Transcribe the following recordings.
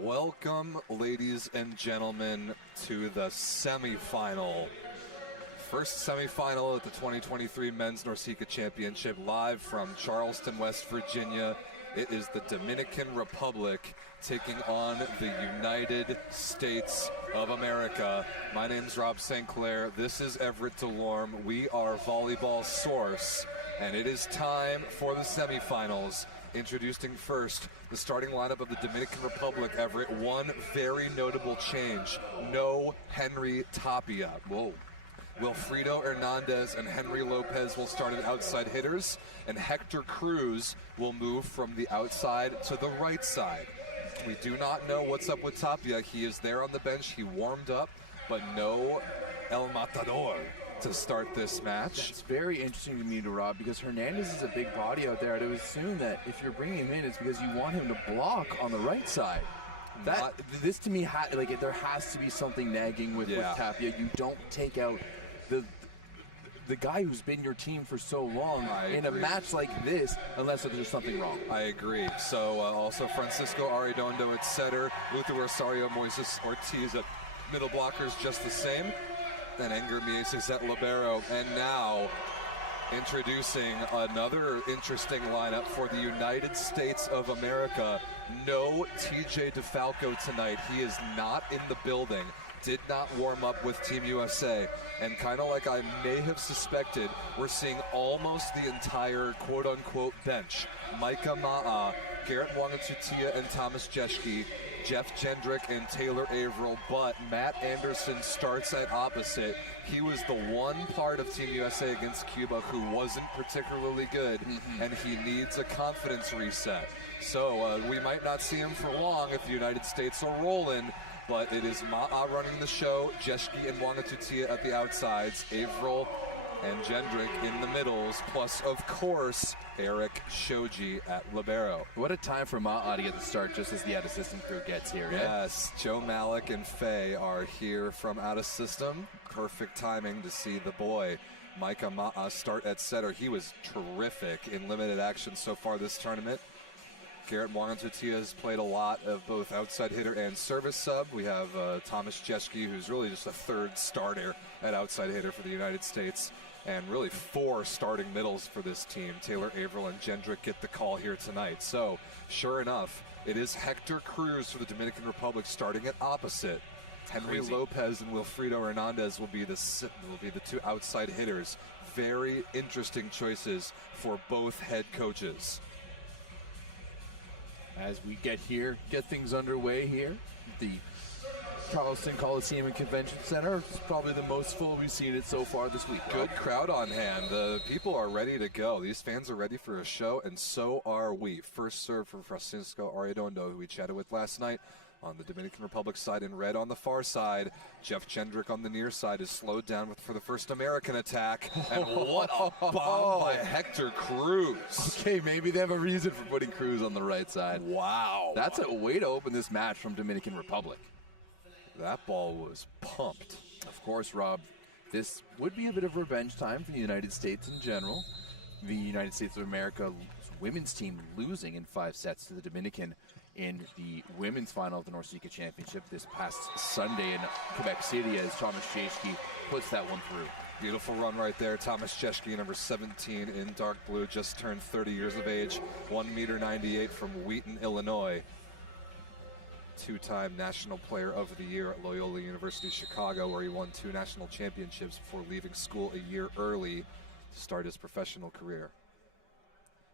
Welcome, ladies and gentlemen, to the semifinal. First semifinal at the 2023 Men's NORCECA Championship, live from Charleston, West Virginia. It is the Dominican Republic taking on the United States of America. My name's Rob St. Clair. This is Everett DeLorme. We are Volleyball Source, and it is time for the semifinals. Introducing first the starting lineup of the Dominican Republic, Everett. One very notable change. No Henry Tapia. Whoa. Wilfredo Hernandez and Henry Lopez will start as outside hitters, and Hector Cruz will move from the outside to the right side. We do not know what's up with Tapia. He is there on the bench. He warmed up, but no El Matador to start this match. It's very interesting to me, Rob, because Hernandez is a big body out there. I would assume that if you're bringing him in, it's because you want him to block on the right side. This to me, there has to be something nagging with Tapia. You don't take out the guy who's been your team for so long in a match like this unless there's something wrong. I agree. So also Francisco Arredondo at setter, Luther Rosario, Moises Ortiz at middle blockers, just the same. And Enger Mieses at libero. And now introducing another interesting lineup for the United States of America. No TJ DeFalco tonight. He is not in the building. Did not warm up with Team USA. And kind of like I may have suspected, we're seeing almost the entire quote-unquote bench. Micah Ma'a, Garrett Wangatutia and Thomas Jeschke, Jeff Jendrick and Taylor Averill, but Matt Anderson starts at opposite. He was the one part of Team USA against Cuba who wasn't particularly good, and he needs a confidence reset. So we might not see him for long if the United States are rolling, but it is Ma'a running the show, Jeschke and Wangatutia at the outsides, Averill and Jendrick in the middles, plus, of course, Eric Shoji at libero. What a time for Ma'a to get the start just as the out-of-system crew gets here. Yes, Joe Malik and Faye are here from out-of-system. Perfect timing to see the boy, Micah Ma'a, start at setter. He was terrific in limited action so far this tournament. Garrett Wangatutia has played a lot of both outside hitter and service sub. We have Thomas Jeschke, who's really just a third starter at outside hitter for the United States, and really four starting middles for this team. Taylor Averill and Jendrick get the call here tonight. So, sure enough, it is Hector Cruz for the Dominican Republic starting at opposite. Henry Lopez and Wilfredo Hernandez will be the two outside hitters. Very interesting choices for both head coaches. As we get things underway here, the Charleston Coliseum and Convention Center is probably the most full we've seen it so far this week. Good crowd on hand. The people are ready to go. These fans are ready for a show, and so are we. First serve for Francisco Arredondo, who we chatted with last night. On the Dominican Republic side in red on the far side. Jeff Jendrick on the near side is slowed down for the first American attack. And what a bomb by Hector Cruz. Okay, maybe they have a reason for putting Cruz on the right side. Wow. That's a way to open this match from Dominican Republic. That ball was pumped. Of course, Rob, this would be a bit of revenge time for the United States in general. The United States of America women's team losing in 5 sets to the Dominican in the women's final of the NORCECA Championship this past Sunday in Quebec City as Thomas Jeschke puts that one through. Beautiful run right there. Thomas Jeschke, number 17 in dark blue, just turned 30 years of age, 1.98 from Wheaton, Illinois. Two-time National Player of the Year at Loyola University Chicago, where he won 2 national championships before leaving school a year early to start his professional career.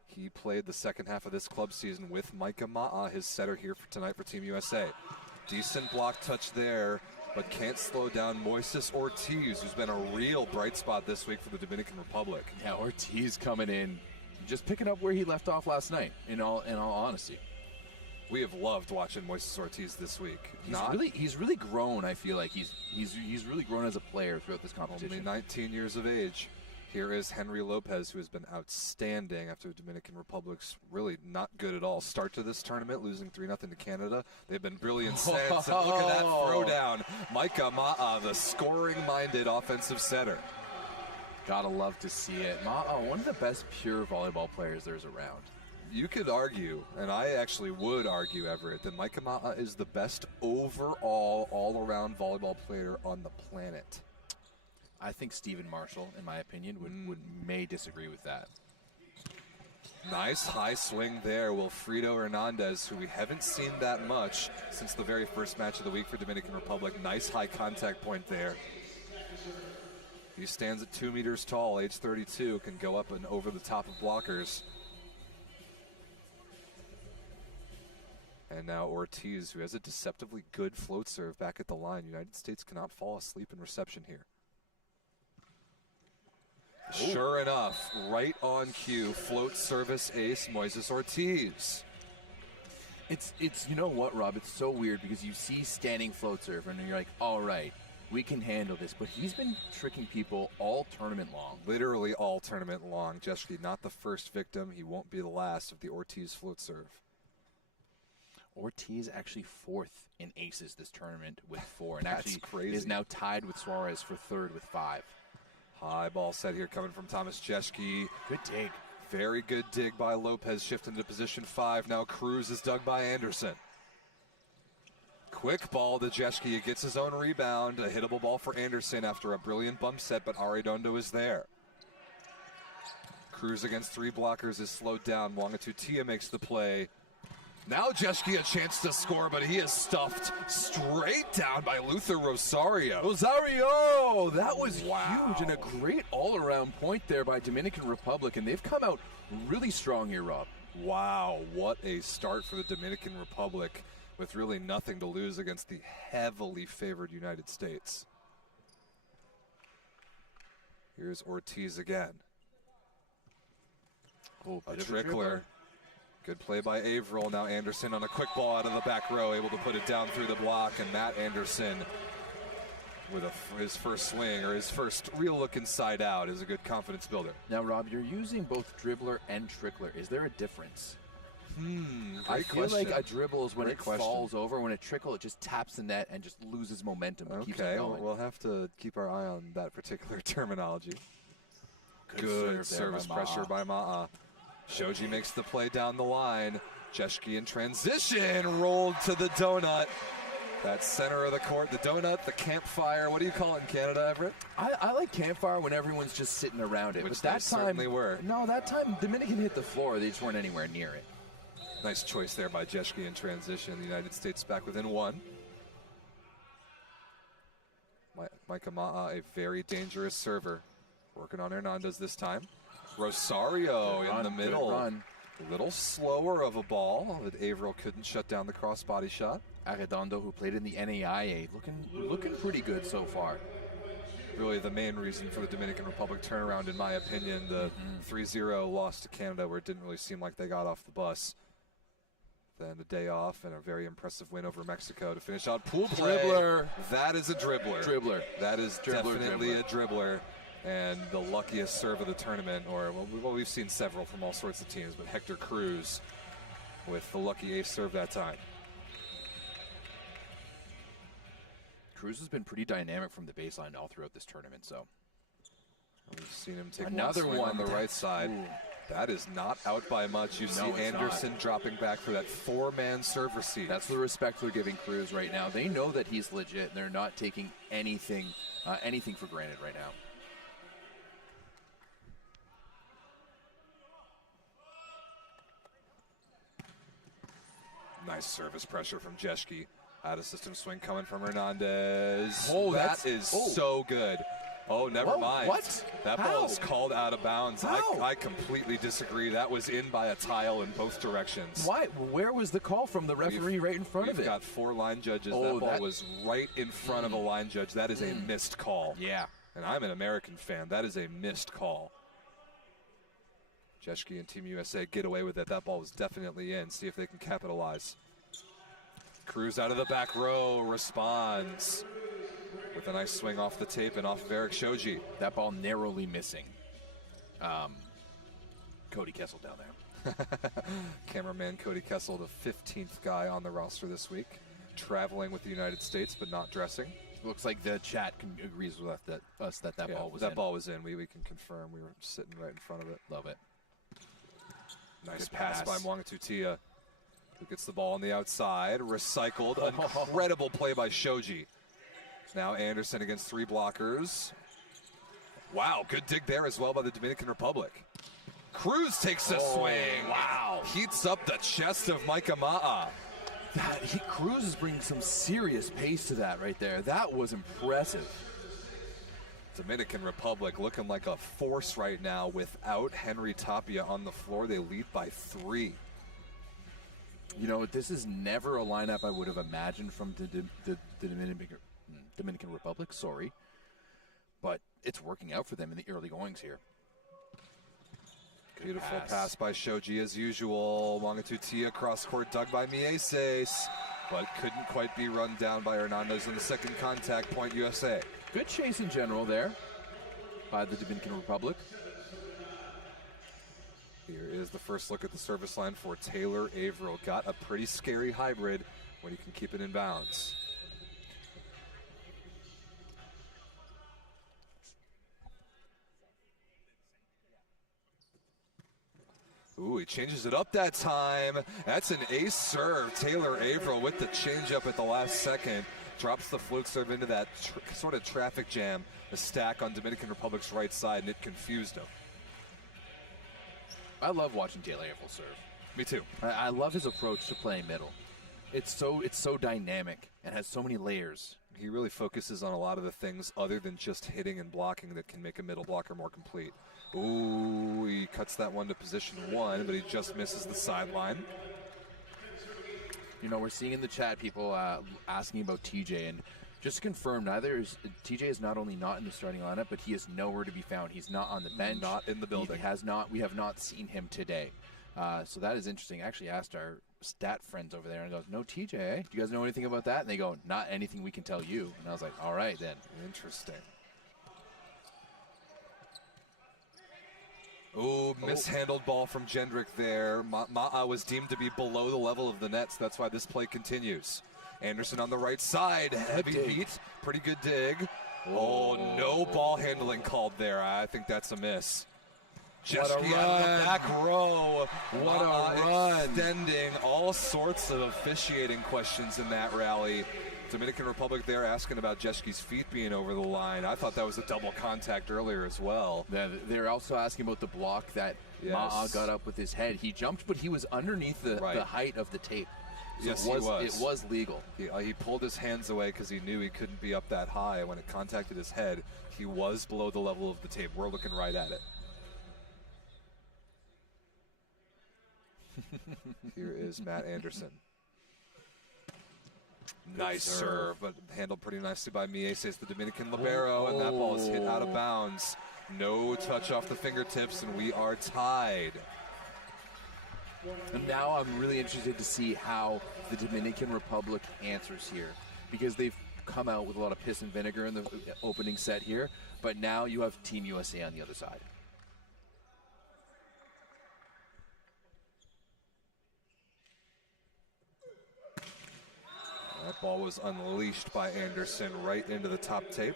He played the second half of this club season with Micah Ma'a, his setter here tonight for Team USA. Decent block touch there, but can't slow down Moises Ortiz, who's been a real bright spot this week for the Dominican Republic. Yeah, Ortiz coming in, just picking up where he left off last night, in all honesty. We have loved watching Moises Ortiz this week. He's really grown, I feel like. He's really grown as a player throughout this competition. Only 19 years of age. Here is Henry Lopez, who has been outstanding after the Dominican Republic's really not good at all start to this tournament, losing 3-0 to Canada. They've been brilliant since, and look at that throwdown. Micah Ma'a, the scoring-minded offensive setter. Gotta love to see it. Ma'a, one of the best pure volleyball players there's around. You could argue, and I actually would argue, Everett, that Mike Ama'a is the best overall, all-around volleyball player on the planet. I think Stephen Marshall, in my opinion, may disagree with that. Nice high swing there. Wilfredo Hernandez, who we haven't seen that much since the very first match of the week for Dominican Republic. Nice high contact point there. He stands at 2 meters tall, age 32, can go up and over the top of blockers. And now Ortiz, who has a deceptively good float serve back at the line. United States cannot fall asleep in reception here. Ooh. Sure enough, right on cue, float service ace, Moises Ortiz. It's you know what, Rob? It's so weird because you see standing float serve and you're like, all right, we can handle this. But he's been tricking people all tournament long. Literally all tournament long. Jeschke, not the first victim. He won't be the last of the Ortiz float serve. Ortiz actually 4th in aces this tournament with 4. And That's actually crazy. Is now tied with Suarez for 3rd with 5. High ball set here coming from Thomas Jeschke. Good dig. Very good dig by Lopez, shifting to position 5. Now Cruz is dug by Anderson. Quick ball to Jeschke. He gets his own rebound. A hittable ball for Anderson after a brilliant bump set, but Arredondo is there. Cruz against 3 blockers is slowed down. Wangatutia makes the play. Now Jeschke a chance to score, but he is stuffed straight down by Luther Rosario. Rosario! That was huge and a great all-around point there by Dominican Republic, and they've come out really strong here, Rob. Wow, what a start for the Dominican Republic with really nothing to lose against the heavily favored United States. Here's Ortiz again. Oh, a trickler. Good play by Averill. Now Anderson on a quick ball out of the back row, able to put it down through the block, and Matt Anderson with his first swing, or his first real look inside out, is a good confidence builder. Now, Rob, you're using both dribbler and trickler. Is there a difference? I feel like a dribble is when it falls over. When a trickle, it just taps the net and just loses momentum and keeps it going. We'll have to keep our eye on that particular terminology. Good service pressure by Ma'a. Shoji makes the play down the line. Jeschke in transition, rolled to the donut. That center of the court, the donut, the campfire. What do you call it in Canada, Everett? I like campfire when everyone's just sitting around it. Which but that time, certainly were. No, that time Dominican hit the floor. They just weren't anywhere near it. Nice choice there by Jeschke in transition. The United States back within 1. Mike Ama'a, a very dangerous server. Working on Hernandez this time. Rosario in the middle. A little slower of a ball that Averill couldn't shut down the cross-body shot. Arredondo, who played in the NAIA, looking pretty good so far. Really the main reason for the Dominican Republic turnaround, in my opinion, the 3-0 loss to Canada, where it didn't really seem like they got off the bus. Then the day off and a very impressive win over Mexico to finish out pool play. Dribbler. That is a dribbler. Dribbler. That is definitely a dribbler. And the luckiest serve of the tournament, or well, we've seen several from all sorts of teams, but Hector Cruz with the lucky ace serve that time. Cruz has been pretty dynamic from the baseline all throughout this tournament, so. We've seen him take another one on the right side. Ooh. That is not out by much. You see Anderson dropping back for that 4-man serve receive. That's the respect they're giving Cruz right now. They know that he's legit, and they're not taking anything for granted right now. Nice service pressure from Jeschke. Out of system swing coming from Hernandez. Oh, that is so good. Oh, never mind. What? That ball is called out of bounds. I completely disagree. That was in by a tile in both directions. Why? Where was the call from the referee right in front of it? We've got 4 line judges. That ball was right in front of a line judge. That is a missed call. Yeah. And I'm an American fan. That is a missed call. Jeschke and Team USA get away with it. That ball was definitely in. See if they can capitalize. Cruz out of the back row responds with a nice swing off the tape and off of Eric Shoji. That ball narrowly missing Cody Kessel down there. Cameraman Cody Kessel, the 15th guy on the roster this week, traveling with the United States but not dressing. Looks like the chat agrees with us that ball was in. That ball was in. We can confirm. We were sitting right in front of it. Love it. Nice pass by Mwangatutia, who gets the ball on the outside. Recycled. Incredible play by Shoji. Now Anderson against 3 blockers. Wow, good dig there as well by the Dominican Republic. Cruz takes a swing. Wow. Heats up the chest of Micah Ma'a. Cruz is bringing some serious pace to that right there. That was impressive. Dominican Republic looking like a force right now without Henry Tapia on the floor. They lead by 3. You know, this is never a lineup I would have imagined from the Dominican Republic, sorry. But it's working out for them in the early goings here. Beautiful pass by Shoji as usual. Mwangatutia cross court dug by Mieses, but couldn't quite be run down by Hernandez in the second contact. Point USA. Good chase in general there by the Dominican Republic. Here is the first look at the service line for Taylor Averill. Got a pretty scary hybrid when you can keep it in bounds. Ooh, he changes it up that time. That's an ace serve. Taylor Averill with the changeup at the last second. Drops the fluke serve into that sort of traffic jam, a stack on Dominican Republic's right side, and it confused him. I love watching Taylor Averill serve. Me too. I love his approach to playing middle. It's so dynamic and has so many layers. He really focuses on a lot of the things other than just hitting and blocking that can make a middle blocker more complete. Ooh, he cuts that one to position 1, but he just misses the sideline. You know, we're seeing in the chat people asking about TJ, and just to confirm, TJ is not only not in the starting lineup, but he is nowhere to be found. He's not on the bench. Not in the building. We have not seen him today. So that is interesting. I actually asked our stat friends over there, and goes, no TJ, eh? Do you guys know anything about that? And they go, not anything we can tell you. And I was like, all right then. Interesting. Ooh, mishandled ball from Jendrick there. Ma'a was deemed to be below the level of the net, so that's why this play continues. Anderson on the right side, heavy beat, pretty good dig. Oh, no ball handling called there. I think that's a miss. Jeschke out of the back row. What a run. Extending all sorts of officiating questions in that rally. Dominican Republic there asking about Jeschke's feet being over the line. I thought that was a double contact earlier as well. They're also asking about the block that Ma'a got up with his head. He jumped, but he was underneath the height of the tape. So yes, it was legal. He pulled his hands away because he knew he couldn't be up that high. When it contacted his head, he was below the level of the tape. We're looking right at it. Here is Matt Anderson. Nice serve, but handled pretty nicely by Mieses, the Dominican libero, and that ball is hit out of bounds. No touch off the fingertips, and we are tied. And now I'm really interested to see how the Dominican Republic answers here, because they've come out with a lot of piss and vinegar in the opening set here, but now you have Team USA on the other side. That ball was unleashed by Anderson right into the top tape.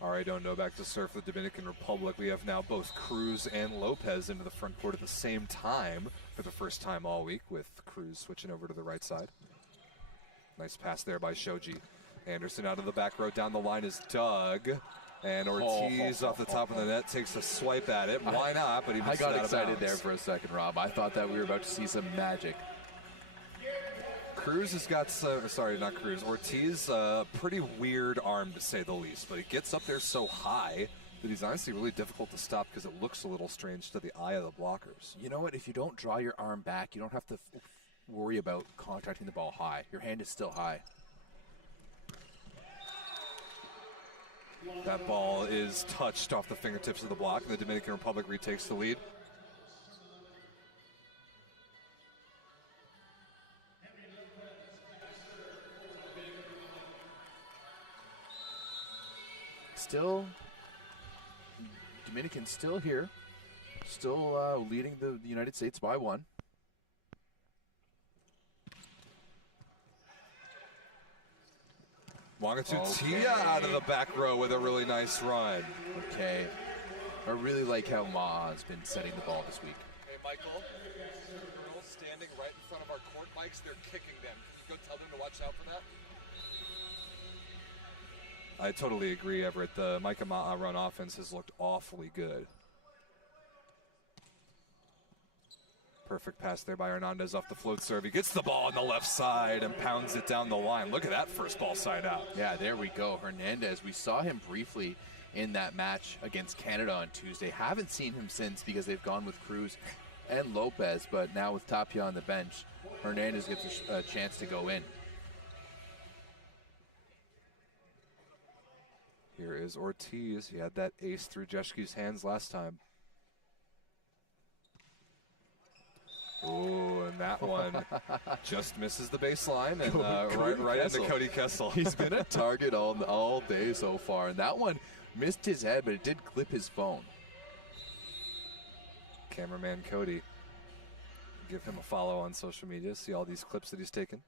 Arredondo back to serve the Dominican Republic. We have now both Cruz and Lopez into the front court at the same time for the first time all week, with Cruz switching over to the right side. Nice pass there by Shoji. Anderson out of the back row. Down the line is Doug. And Ortiz off the top of the net takes a swipe at it. Why not? But he missed it out of bounds. I got excited there for a second, Rob. I thought that we were about to see some magic. Cruz has got Ortiz, pretty weird arm to say the least, but he gets up there so high that he's honestly really difficult to stop because it looks a little strange to the eye of the blockers. You know what? If you don't draw your arm back, you don't have to worry about contacting the ball high. Your hand is still high. That ball is touched off the fingertips of the block, and the Dominican Republic retakes the lead. Dominican still here, still leading the United States by 1. Wangatutia out of the back row with a really nice run. Okay. I really like how Ma's been setting the ball this week. Hey, Michael, girls standing right in front of our court mics, they're kicking them. Can you go tell them to watch out for that? I totally agree, Everett. The Micah Ma'a run offense has looked awfully good. Perfect pass there by Hernandez off the float serve. He gets the ball on the left side and pounds it down the line. Look at that first ball side out. Yeah, there we go. Hernandez, we saw him briefly in that match against Canada on Tuesday. Haven't seen him since because they've gone with Cruz and Lopez, but now with Tapia on the bench, Hernandez gets a chance to go in. Here is Ortiz. He had that ace through Jeschke's hands last time. Oh, and that one just misses the baseline and right into Cody Kessel. He's been a target all day so far, and that one missed his head, but it did clip his phone. Cameraman Cody. Give him a follow on social media. See all these clips that he's taken.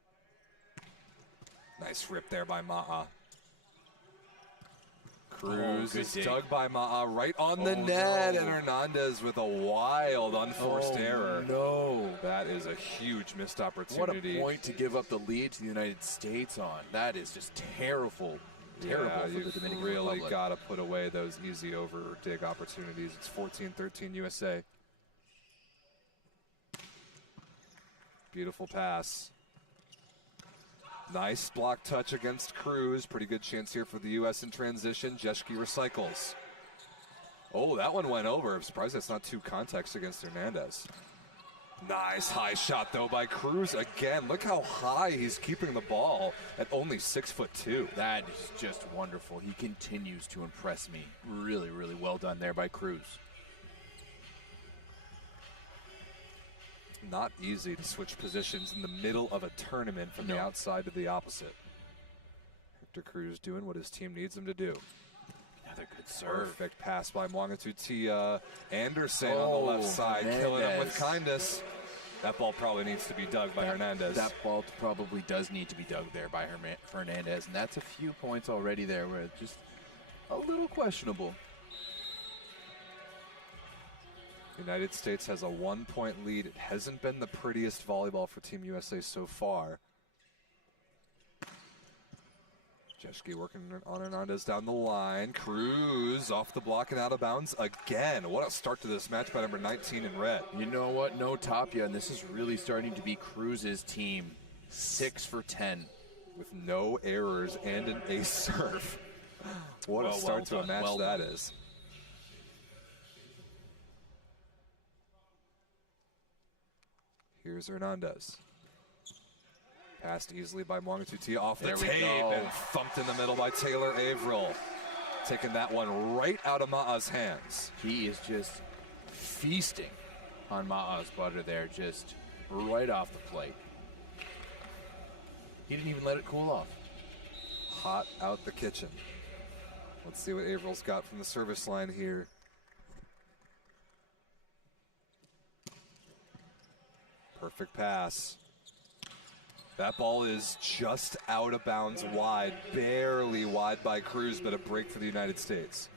Nice rip there by Ma'a. Cruz is dug by Ma'a right on the net, and Hernandez with a wild unforced error. No. That is a huge missed opportunity. What a point to give up the lead to the United States on. That is just terrible. Terrible for the Dominican really Republic. got to put away those easy over dig opportunities. It's 14-13 USA. Beautiful pass. Nice block touch against Cruz. Pretty good chance here for the U.S. in transition. Jeschke recycles. Oh, that one went over. I'm surprised that's not two contacts against Hernandez. Nice high shot, though, by Cruz again. Look how high he's keeping the ball at only 6'2". That is just wonderful. He continues to impress me. Really, really well done there by Cruz. Not easy to switch positions in the middle of a tournament from the outside to the opposite. Hector Cruz doing what his team needs him to do. Another good serve. Perfect pass by Wangatutia. Anderson on the left side, killing him with kindness. That ball probably needs to be dug by Hernandez. That ball probably does need to be dug there by Hernandez, and that's a few points already there where it's just a little questionable. United States has a 1-point lead. It hasn't been the prettiest volleyball for Team USA so far. Jeschke working on Hernandez down the line. Cruz off the block and out of bounds again. What a start to this match by number 19 in red. You know what? No Tapia, and this is really starting to be Cruz's team. 6 for 10. With no errors and an ace serve. What a start to a match that is. Here's Hernandez. Passed easily by Wangatutia off the tape and thumped in the middle by Taylor Averill. Taking that one right out of Ma'a's hands. He is just feasting on Ma'a's butter there, just right off the plate. He didn't even let it cool off. Hot out the kitchen. Let's see what Averill's got from the service line here. Perfect pass. That ball is just out of bounds wide, barely wide by Cruz, but a break for the United States.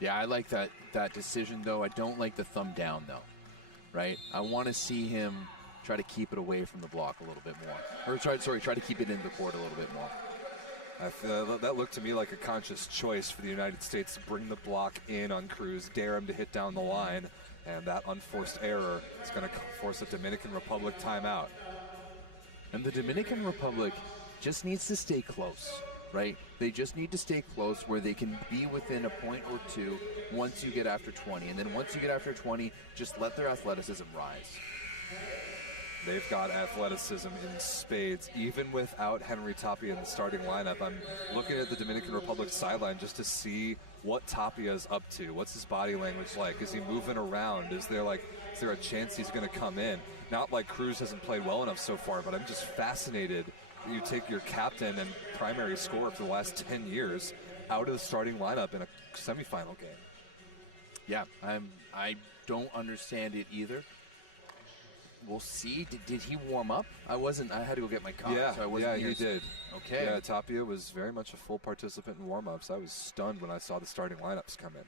Yeah, I like that decision, though. I don't like the thumb down, though, right? I want to see him try to keep it away from the block a little bit more. Or try to keep it in the court a little bit more. I feel that looked to me like a conscious choice for the United States to bring the block in on Cruz, dare him to hit down the line. And that unforced error is going to force a Dominican Republic timeout. And the Dominican Republic just needs to stay close, right? They just need to stay close where they can be within a point or two once you get after 20. And then once you get after 20, just let their athleticism rise. They've got athleticism in spades, even without Henry Tapia in the starting lineup. I'm looking at the Dominican Republic sideline just to see what Tapia is up to. What's his body language like? Is he moving around? Is there a chance he's going to come in? Not like Cruz hasn't played well enough so far, but I'm just fascinated that you take your captain and primary scorer for the last 10 years out of the starting lineup in a semifinal game. Yeah, I don't understand it either. we'll see. Did he warm up? I had to go get my coffee. Yeah, so I wasn't he did. Okay. Yeah, Tapia was very much a full participant in warm-ups. I was stunned when I saw the starting lineups come in.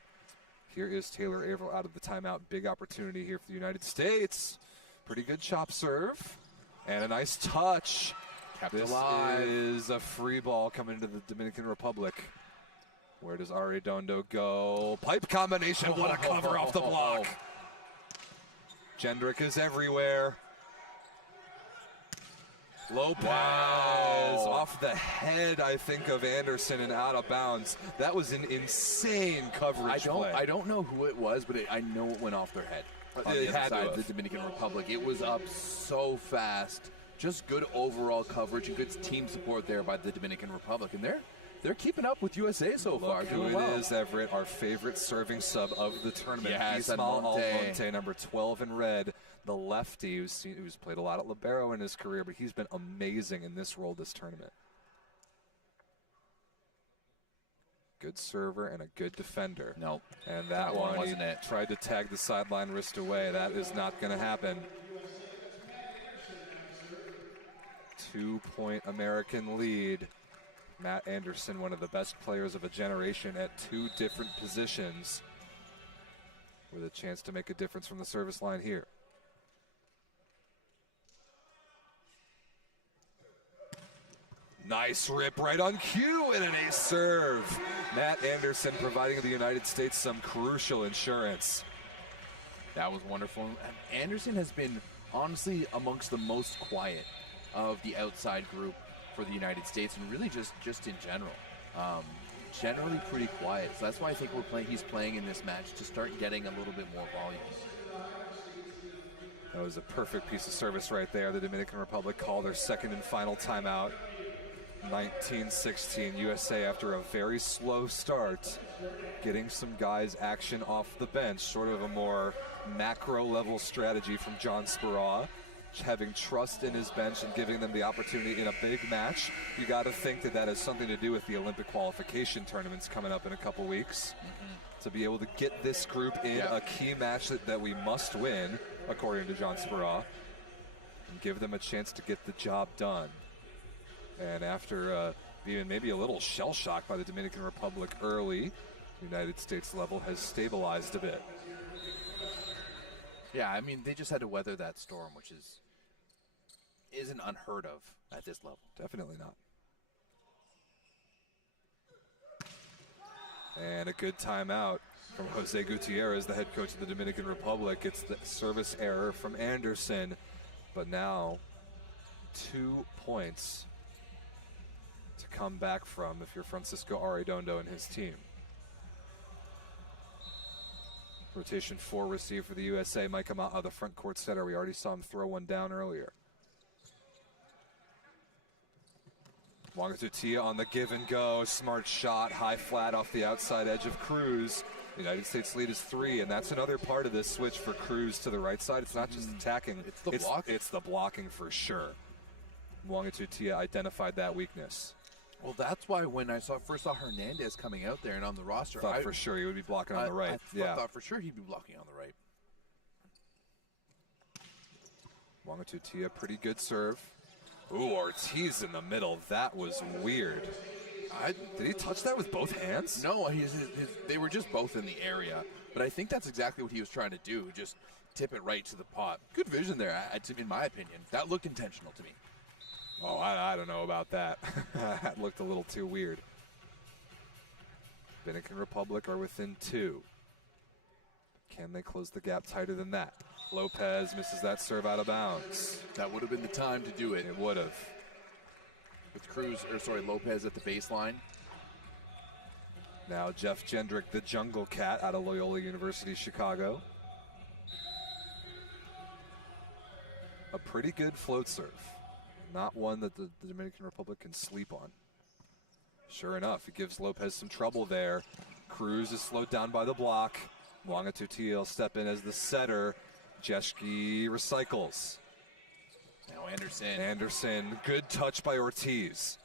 Here is Taylor Averill out of the timeout. Big opportunity here for the United States. Pretty good chop serve. And a nice touch. Kept This alive. is a free ball coming into the Dominican Republic. Where does Arredondo go? Pipe combination. What a cover off the block. Jendrick is everywhere. Lopez off the head, I think, of Anderson and out of bounds. That was an insane coverage play. I don't know who it was, but I know it went off their head. On the other side of the Dominican Republic. It was up so fast. Just good overall coverage and good team support there by the Dominican Republic. And they're keeping up with USA so far. Look who it is, Everett, our favorite serving sub of the tournament. Yes, Ismael Almonte. Almonte, number 12 in red. The lefty who's played a lot at libero in his career, but he's been amazing in this role this tournament. Good server and a good defender. Nope. And that one wasn't it. Tried to tag the sideline wrist away. That is not going to happen. 2-point American lead. Matt Anderson, one of the best players of a generation at 2 different positions, with a chance to make a difference from the service line here. Nice rip right on cue and an ace serve. Matt Anderson providing the United States some crucial insurance. That was wonderful. Anderson has been honestly amongst the most quiet of the outside group for the United States, and really just in general. Generally pretty quiet. So that's why I think he's playing in this match to start getting a little bit more volume. That was a perfect piece of service right there. The Dominican Republic called their second and final timeout. 19-16, USA after a very slow start, getting some guys action off the bench, sort of a more macro level strategy from John Speraw, having trust in his bench and giving them the opportunity in a big match. You got to think that has something to do with the Olympic qualification tournaments coming up in a couple weeks. To be able to get this group in a key match that we must win, according to John Speraw, and give them a chance to get the job done. And after being maybe a little shell-shocked by the Dominican Republic early, the United States level has stabilized a bit. Yeah, I mean, they just had to weather that storm, which isn't unheard of at this level. Definitely not. And a good timeout from Jose Gutierrez, the head coach of the Dominican Republic. It's the service error from Anderson, but now 2 points to come back from if you're Francisco Arredondo and his team. Rotation 4 receive for the USA. Mike Amata, the front court setter. We already saw him throw one down earlier. Wangatutia on the give and go. Smart shot, high flat off the outside edge of Cruz. The United States lead is 3, and that's another part of this switch for Cruz to the right side. It's not just attacking. It's the blocking. It's the blocking for sure. Wangatutia identified that weakness. Well, that's why when I first saw Hernandez coming out there and on the roster, I thought for sure he would be blocking on the right. I thought for sure he'd be blocking on the right. Wangatutia, pretty good serve. Ooh, Ortiz in the middle. That was weird. Did he touch that with both hands? No, they were just both in the area. But I think that's exactly what he was trying to do, just tip it right to the pot. Good vision there, in my opinion. That looked intentional to me. Oh, I don't know about that. That looked a little too weird. Dominican Republic are within 2. Can they close the gap tighter than that? Lopez misses that serve out of bounds. That would have been the time to do it. It would have. With Lopez at the baseline. Now Jeff Jendrick, the jungle cat out of Loyola University, Chicago. A pretty good float serve. Not one that the Dominican Republic can sleep on. Sure enough, it gives Lopez some trouble there. Cruz is slowed down by the block. Wangatutia will step in as the setter. Jeschke recycles. Now Anderson. Anderson, good touch by Ortiz.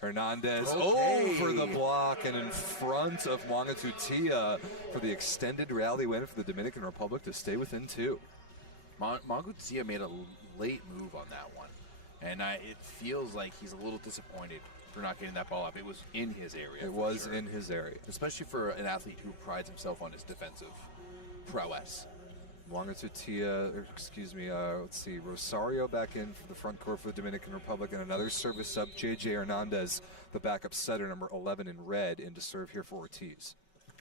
Hernandez over the block and in front of Wangatutia for the extended rally win for the Dominican Republic to stay within 2. Mongutia made a late move on that one, and it feels like he's a little disappointed for not getting that ball up. It was in his area. It was in his area. Especially for an athlete who prides himself on his defensive prowess. Mongutia, let's see, Rosario back in for the front court for the Dominican Republic, and another service sub, JJ Hernandez, the backup setter, number 11 in red, in to serve here for Ortiz.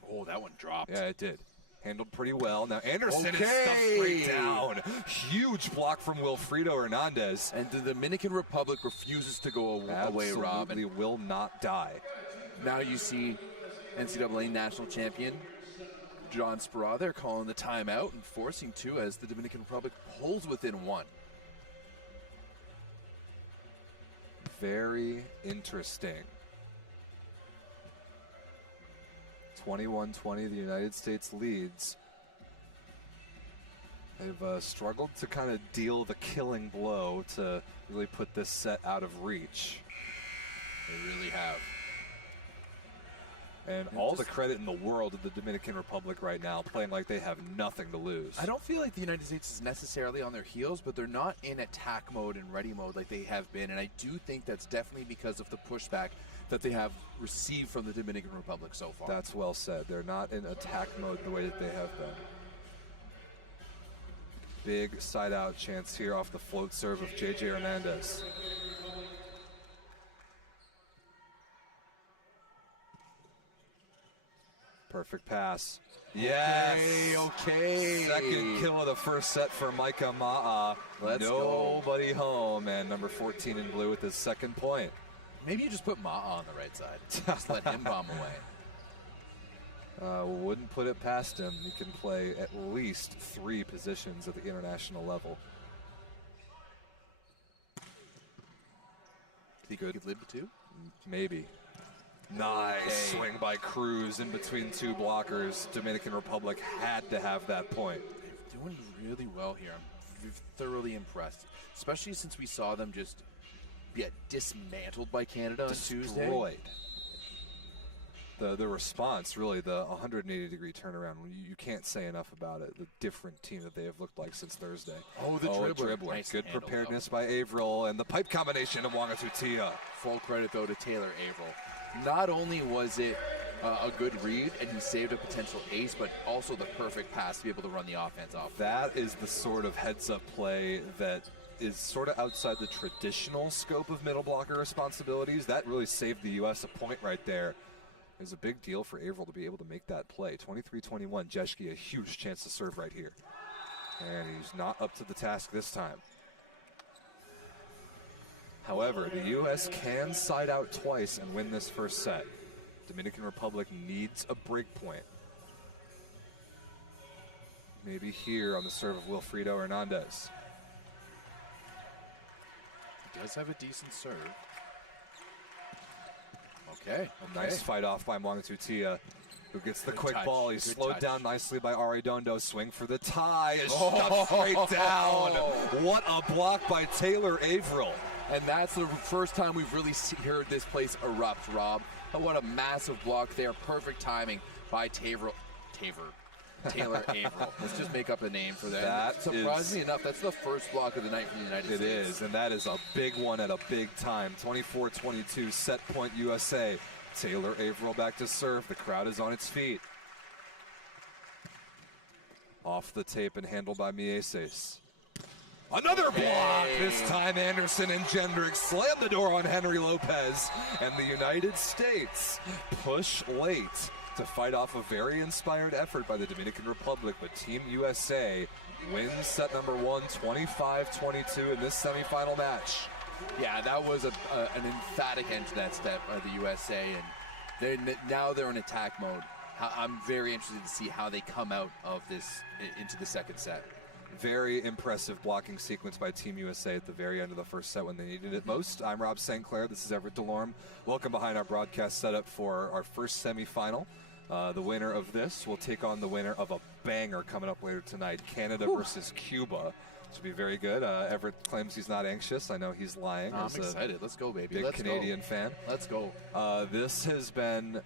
Oh, that one dropped. Yeah, it did. Handled pretty well. Now Anderson is stuffed straight down. Huge block from Wilfredo Hernandez. And the Dominican Republic refuses to go away, Rob. Absolutely will not die. Now you see NCAA national champion John Speraw there calling the timeout and forcing two as the Dominican Republic pulls within one. Very interesting. 21-20, the United States leads. They've struggled to kind of deal the killing blow to really put this set out of reach. They really have. And all the credit in the world of the Dominican Republic right now, playing like they have nothing to lose. I don't feel like the United States is necessarily on their heels, but they're not in attack mode and ready mode like they have been. And I do think that's definitely because of the pushback that they have received from the Dominican Republic so far. That's well said. They're not in attack mode the way that they have been. Big side out chance here off the float serve of JJ Hernandez. Perfect pass. Yes. Okay. Second kill of the first set for Micah Ma'a. Nobody home, and number 14 in blue with his second point. Maybe you just put Ma'a on the right side. Just let him bomb away. Wouldn't put it past him. He can play at least 3 positions at the international level. He could lib too? Maybe. Nice swing by Cruz in between 2 blockers. Dominican Republic had to have that point. They're doing really well here. I'm thoroughly impressed, especially since we saw them just get dismantled by Canada on Tuesday. Destroyed. The response, really, the 180-degree turnaround, you can't say enough about it. The different team that they have looked like since Thursday. Oh, the dribbler. Nice good preparedness by Averill, and the pipe combination of Wangatutia. Full credit, though, to Taylor Averill. Not only was it a good read and he saved a potential ace, but also the perfect pass to be able to run the offense off. That is the sort of heads-up play that is sort of outside the traditional scope of middle blocker responsibilities. That really saved the U.S. a point right there. It was a big deal for Averill to be able to make that play. 23-21, Jeschke, a huge chance to serve right here. And he's not up to the task this time. However, the U.S. can side out twice and win this first set. Dominican Republic needs a break point. Maybe here on the serve of Wilfredo Hernandez. He does have a decent serve. Okay. A nice fight off by Wangatutia, who gets the quick touch. ball. He's Good slowed touch. down nicely by Arredondo. Swing for the tie is shoved straight down. What a block by Taylor Averill. And that's the first time we've really heard this place erupt, Rob. What a massive block there. Perfect timing by Taylor Averill. Let's just make up a name for that. Surprisingly enough, that's the first block of the night for the United States. It is, and that is a big one at a big time. 24-22, set point USA. Taylor Averill back to serve. The crowd is on its feet. Off the tape and handled by Mieses. Another block! This time Anderson and Jendrick slam the door on Henry Lopez. And the United States push late to fight off a very inspired effort by the Dominican Republic. But Team USA wins set number 1, 25-22 in this semifinal match. Yeah, that was an emphatic end to that step by the USA. And now they're in attack mode. I'm very interested to see how they come out of this into the second set. Very impressive blocking sequence by Team USA at the very end of the first set when they needed it most. I'm Rob St. Clair. This is Everett DeLorme. Welcome behind our broadcast setup for our first semifinal. The winner of this will take on the winner of a banger coming up later tonight, Canada versus Cuba. This will be very good. Everett claims he's not anxious. I know he's lying. I'm excited. Let's go, baby. Big Let's Canadian go. fan. Let's go. This has been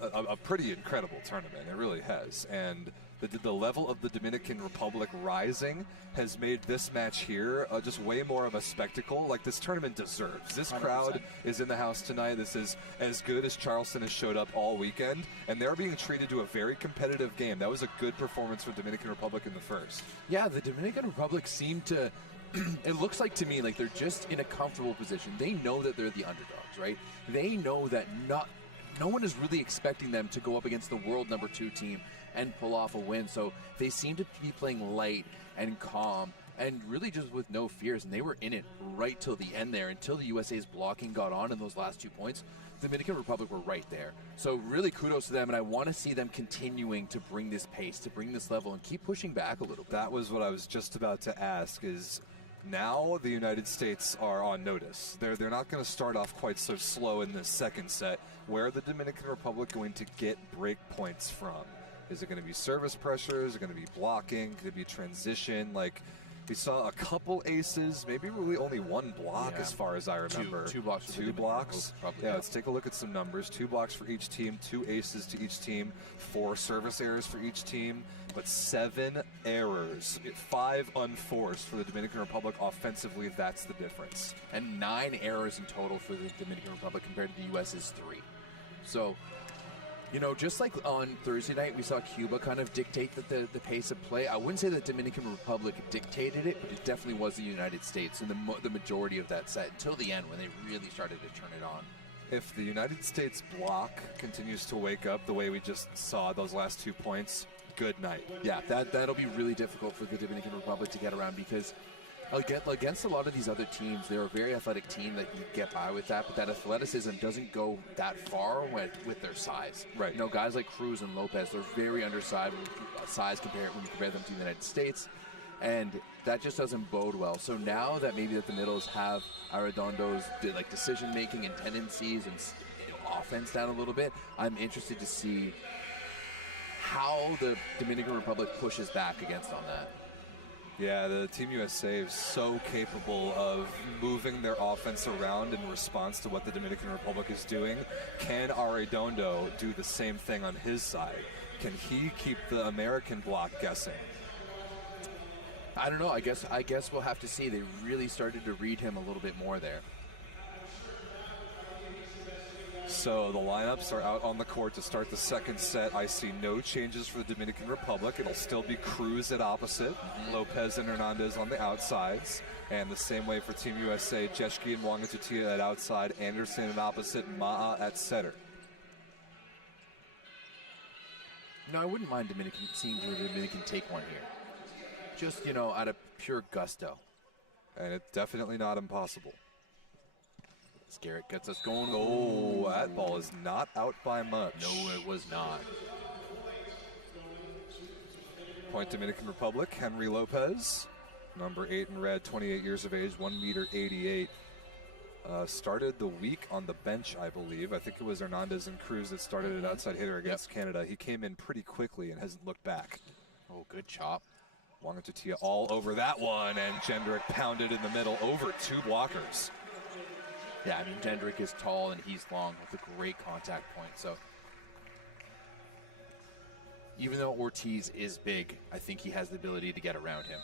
a pretty incredible tournament. It really has. And the level of the Dominican Republic rising has made this match here just way more of a spectacle. Like, this tournament deserves. This 100%. crowd is in the house tonight. This is as good as Charleston has showed up all weekend, and they're being treated to a very competitive game. That was a good performance for Dominican Republic in the first. Yeah, the Dominican Republic seemed to it looks like to me like they're just in a comfortable position. They know that they're the underdogs, right? They know that no one is really expecting them to go up against the world #2 team and pull off a win. So they seem to be playing light and calm and really just with no fears. And they were in it right till the end there, until the USA's blocking got on in those last 2 points. The Dominican Republic were right there. So really kudos to them, and I want to see them continuing to bring this pace, to bring this level, and keep pushing back a little bit. That was what I was just about to ask, is now the United States are on notice. They're not going to start off quite so slow in this second set. Where are the Dominican Republic going to get break points from? Is it going to be service pressure? Is it going to be blocking? Could it be transition? Like, we saw a couple aces, maybe really only one block as far as I remember. Two blocks. Two blocks? Yeah, let's take a look at some numbers. 2 blocks for each team, 2 aces to each team, 4 service errors for each team, but 7 errors, 5 unforced for the Dominican Republic offensively. That's the difference. And 9 errors in total for the Dominican Republic compared to the U.S.'s 3. So, you know, just like on Thursday night, we saw Cuba kind of dictate the pace of play. I wouldn't say the Dominican Republic dictated it, but it definitely was the United States in the majority of that set until the end when they really started to turn it on. If the United States block continues to wake up the way we just saw those last 2 points, good night. Yeah, that'll be really difficult for the Dominican Republic to get around, because against a lot of these other teams, they're a very athletic team that can get by with that, but that athleticism doesn't go that far with their size. Right. You know, guys like Cruz and Lopez, they're very undersized when you compare them to the United States, and that just doesn't bode well. So now that maybe that the middles have Arredondo's like decision-making and tendencies and offense down a little bit, I'm interested to see how the Dominican Republic pushes back against on that. Yeah, the Team USA is so capable of moving their offense around in response to what the Dominican Republic is doing. Can Arredondo do the same thing on his side? Can he keep the American block guessing? I don't know. I guess we'll have to see. They really started to read him a little bit more there. So the lineups are out on the court to start the second set. I see no changes for the Dominican Republic. It'll still be Cruz at opposite, Lopez and Hernandez on the outsides, and the same way for Team USA, Jeschke and Wangatutia at outside, Anderson at opposite, Ma'a at setter. No, I wouldn't mind seeing the Dominican take one here. Just, you know, out of pure gusto. And it's definitely not impossible. Garrett gets us going. Oh, that ball is not out by much. No, it was not. Point Dominican Republic, Henry Lopez, number 8 in red, 28 years of age, 1.88 m. Started the week on the bench, I believe. I think it was Hernandez and Cruz that started an outside hitter against Canada. He came in pretty quickly and hasn't looked back. Oh, good chop. Wangatutia all over that one, and Jendrick pounded in the middle over 2 blockers. Yeah, I mean, Jendrick is tall and he's long with a great contact point. So even though Ortiz is big, I think he has the ability to get around him.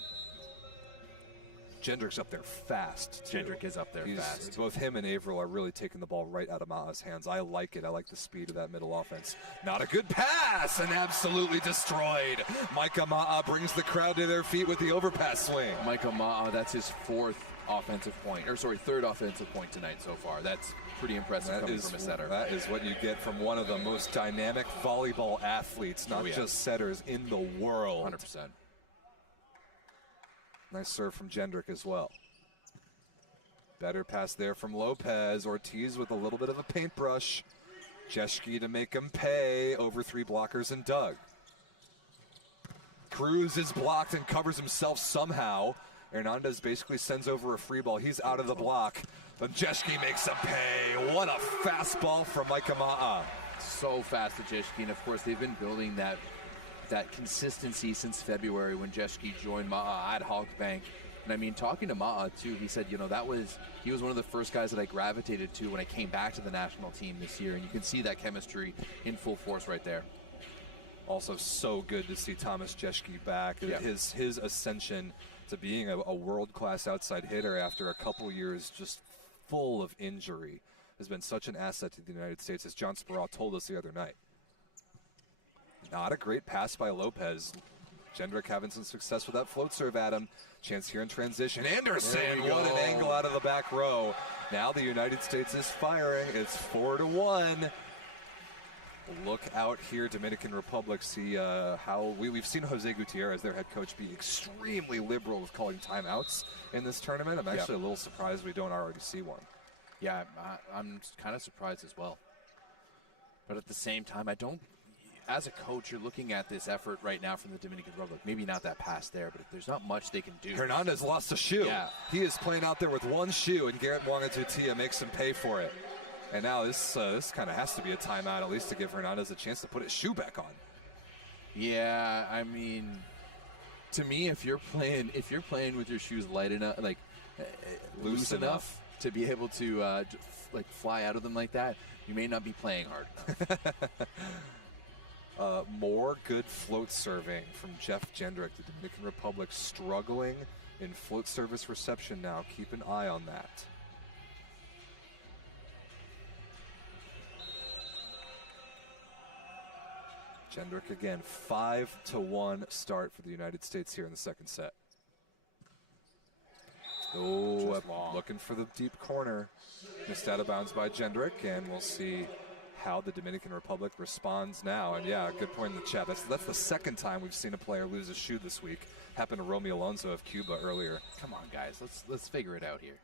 Jendrick's up there fast, too. Jendrick is up there fast. Both him and Averill are really taking the ball right out of Ma'a's hands. I like it. I like the speed of that middle offense. Not a good pass, and absolutely destroyed. Micah Ma'a brings the crowd to their feet with the overpass swing. Micah Ma'a, that's his third offensive point tonight so far. That's pretty impressive coming from a setter. That is what you get from one of the most dynamic volleyball athletes, not just setters in the world. 100%. Nice serve from Jendrick as well. Better pass there from Lopez. Ortiz with a little bit of a paintbrush. Jeschke to make him pay. Over 3 blockers and Doug. Cruz is blocked and covers himself somehow. Hernandez basically sends over a free ball. He's out of the block, but Jeschke makes him pay. What a fastball from Micah Ma'a. So fast to Jeschke, and of course they've been building that consistency since February when Jeschke joined Ma'a at Hogbank. And I mean, talking to Ma'a too, he said, he was one of the first guys that I gravitated to when I came back to the national team this year, and you can see that chemistry in full force right there. Also, so good to see Thomas Jeschke back. Yeah. His ascension to being a world-class outside hitter after a couple years just full of injury has been such an asset to the United States, as John Speraw told us the other night. Not a great pass by Lopez. Jendrick having some success with that float serve at him. Chance here in transition. Anderson, what an angle out of the back row. Now the United States is firing. It's 4-1. Look out here, Dominican Republic. See how we've seen Jose Gutierrez, their head coach, be extremely liberal with calling timeouts in this tournament. I'm actually a little surprised we don't already see one. Yeah, I'm kind of surprised as well. But at the same time, as a coach, you're looking at this effort right now from the Dominican Republic. Maybe not that pass there, but there's not much they can do. Hernandez lost a shoe. Yeah. He is playing out there with one shoe, and Garrett Mwangatutia makes him pay for it. And now this kind of has to be a timeout, at least to give Hernandez a chance to put his shoe back on. Yeah, I mean, to me, if you're playing with your shoes light enough, like loose enough to be able to fly out of them like that, you may not be playing hard enough. More good float serving from Jeff Jendrick. The Dominican Republic struggling in float service reception now. Keep an eye on that. Jendrick again, 5-1 start for the United States here in the second set. Oh, looking for the deep corner. Missed out of bounds by Jendrick, and we'll see how the Dominican Republic responds now. And yeah, good point in the chat. That's the second time we've seen a player lose a shoe this week. Happened to Romy Alonso of Cuba earlier. Come on, guys, let's figure it out here.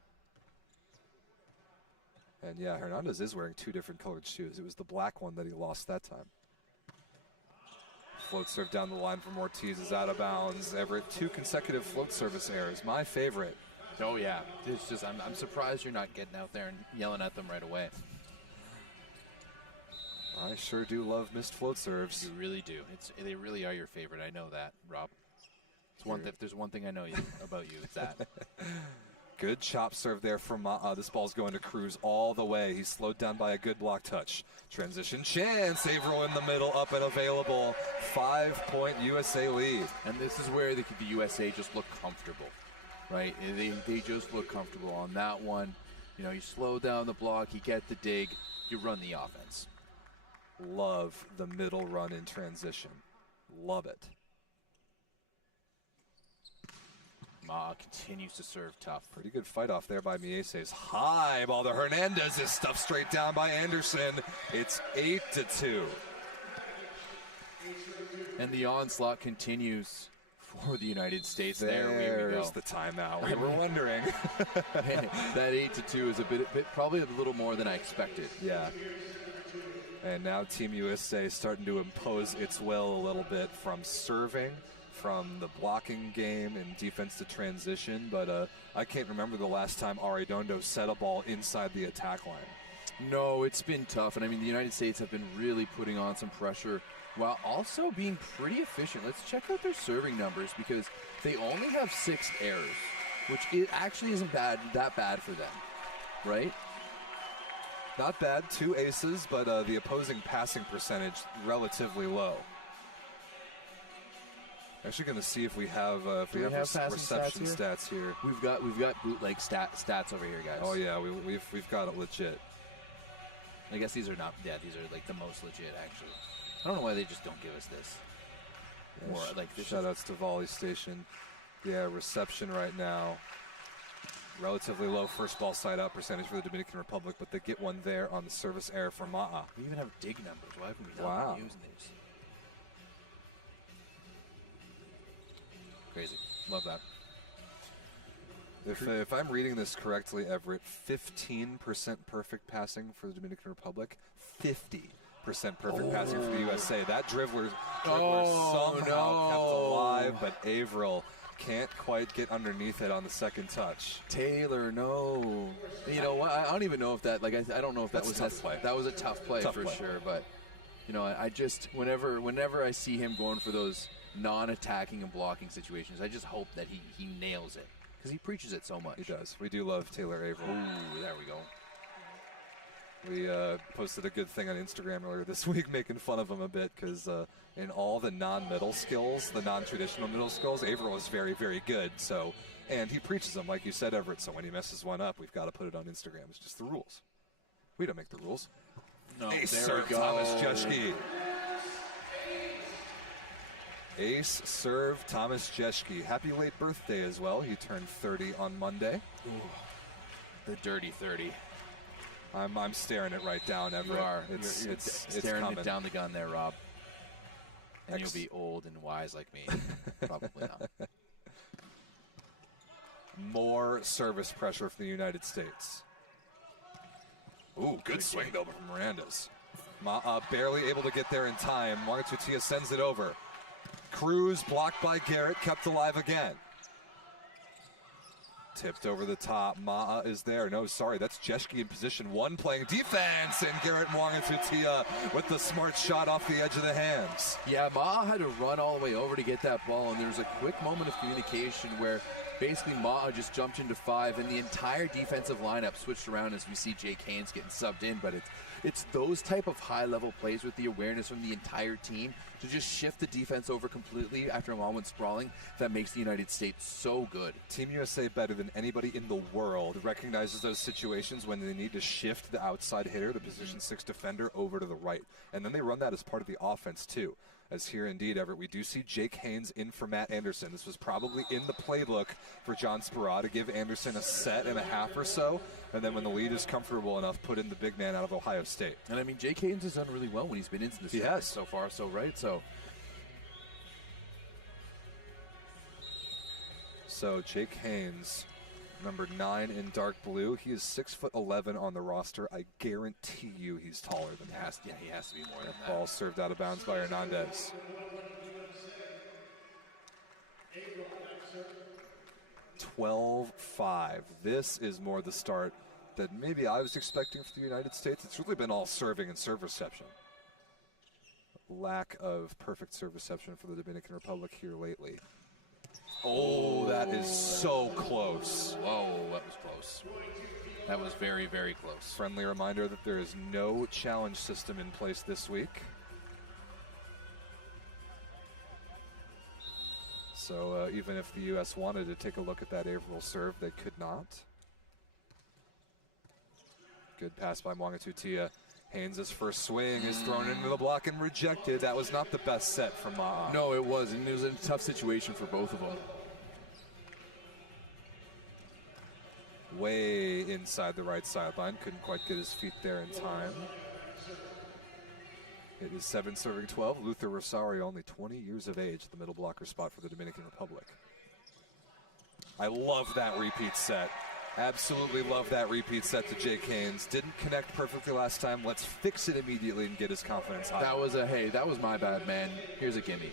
And yeah, Hernandez is wearing two different colored shoes. It was the black one that he lost that time. Float serve down the line from Ortiz is out of bounds. Everett, 2 consecutive float service errors. My favorite. Oh yeah, it's just I'm surprised you're not getting out there and yelling at them right away. I sure do love missed float serves. You really do. They really are your favorite. I know that, Rob. If there's one thing I know about you, it's that. Good chop serve there from Ma'a. This ball's going to Cruz all the way. He's slowed down by a good block touch. Transition chance. Averill in the middle, up and available. 5-point USA lead. And this is where the USA just look comfortable, right? They just look comfortable on that one. You slow down the block, you get the dig, you run the offense. Love the middle run in transition. Love it. Ma continues to serve tough. Pretty good fight off there by Mieses. High ball to Hernandez is stuffed straight down by Anderson. It's 8-2. And the onslaught continues for the United States. There's the timeout. We were wondering. That 8-2 is a bit, probably a little more than I expected. Yeah. And now Team USA starting to impose its will a little bit from serving, from the blocking game and defense to transition. But I can't remember the last time Arredondo set a ball inside the attack line. No, it's been tough. And I mean, the United States have been really putting on some pressure while also being pretty efficient. Let's check out their serving numbers, because they only have 6 errors, which actually isn't that bad for them, right? Not bad, 2 aces, but the opposing passing percentage relatively low. Actually, going to see if we have reception stats here. We've got bootleg stats over here, guys. Oh yeah, we've got it legit. I guess these are not. Yeah, these are like the most legit, actually. I don't know why they just don't give us this. Yeah, more like this. Shoutouts to Volley Station. Yeah, reception right now. Relatively low first ball side out percentage for the Dominican Republic, but they get one there on the service error for Ma'a. We even have dig numbers. Why haven't we not been using these? Crazy. Love that. If I'm reading this correctly, Everett, 15% perfect passing for the Dominican Republic, 50% perfect passing for the USA. That dribbler somehow kept alive, but Averill can't quite get underneath it on the second touch. Taylor, no. You know what? I don't even know if that. Like, I don't know if that was tough play. That was a tough play for sure. But you know, I just whenever I see him going for those non-attacking and blocking situations, I just hope that he nails it. because he preaches it so much. He does. We do love Taylor Averill. Ooh, there we go. We posted a good thing on Instagram earlier this week making fun of him a bit because in all the non-middle skills, the non-traditional middle skills, Averill is very, very good. So, and he preaches them, like you said, Everett. So when he messes one up, we've got to put it on Instagram. It's just the rules. We don't make the rules. No, Ace there serve, we go. Thomas Jeschke. Ace serve, Thomas Jeschke. Happy late birthday as well. He turned 30 on Monday. Ooh, the dirty 30. I'm staring it right down, Everett. You are. It's staring coming. it down the gun there, Rob. And you'll be old and wise like me. Probably not. More service pressure from the United States. Ooh, good swing though from Miranda's. Barely able to get there in time. Wangatutia sends it over. Cruz blocked by Garrett, kept alive again. Tipped over the top. Ma'a is there. No, sorry, that's Jeschke in position 1 playing defense, and Garrett Wangatutia with the smart shot off the edge of the hands. Yeah, Ma'a had to run all the way over to get that ball, and there was a quick moment of communication where basically Ma'a just jumped into 5, and the entire defensive lineup switched around as we see Jake Haynes getting subbed in. But it's those type of high-level plays with the awareness from the entire team to just shift the defense over completely after a moment sprawling that makes the United States so good. Team USA, better than anybody in the world, recognizes those situations when they need to shift the outside hitter, the position 6 defender, over to the right. And then they run that as part of the offense, too. As here, indeed, Everett, we do see Jake Haynes in for Matt Anderson. This was probably in the playbook for John Speraw to give Anderson a set and a half or so, and then when the lead is comfortable enough, put in the big man out of Ohio State. And I mean, Jake Haynes has done really well when he's been into this tournament so far, So Jake Haynes, number 9 in dark blue. He is 6'11" on the roster. I guarantee you he's taller than that. Yeah, he has to be more than that. Ball served out of bounds by Hernandez. (12-5). This is more the start that maybe I was expecting for the United States. It's really been all serving and serve reception. Lack of perfect serve reception for the Dominican Republic here lately. Oh, that is so close. Whoa, that was close. That was very, very close. Friendly reminder that there is no challenge system in place this week. So even if the U.S. wanted to take a look at that Averill serve, they could not. Good pass by Wangatutia. Haynes' first swing is thrown into the block and rejected. That was not the best set from Ma'a. No, it was, and it was a tough situation for both of them. Way inside the right sideline. Couldn't quite get his feet there in time. It is 7 serving 12. Luther Rosario, only 20 years of age, the middle blocker spot for the Dominican Republic. I love that repeat set. Absolutely love that repeat set to Jake Haynes. Didn't connect perfectly last time. Let's fix it immediately and get his confidence high. That was that was my bad, man. Here's a gimme.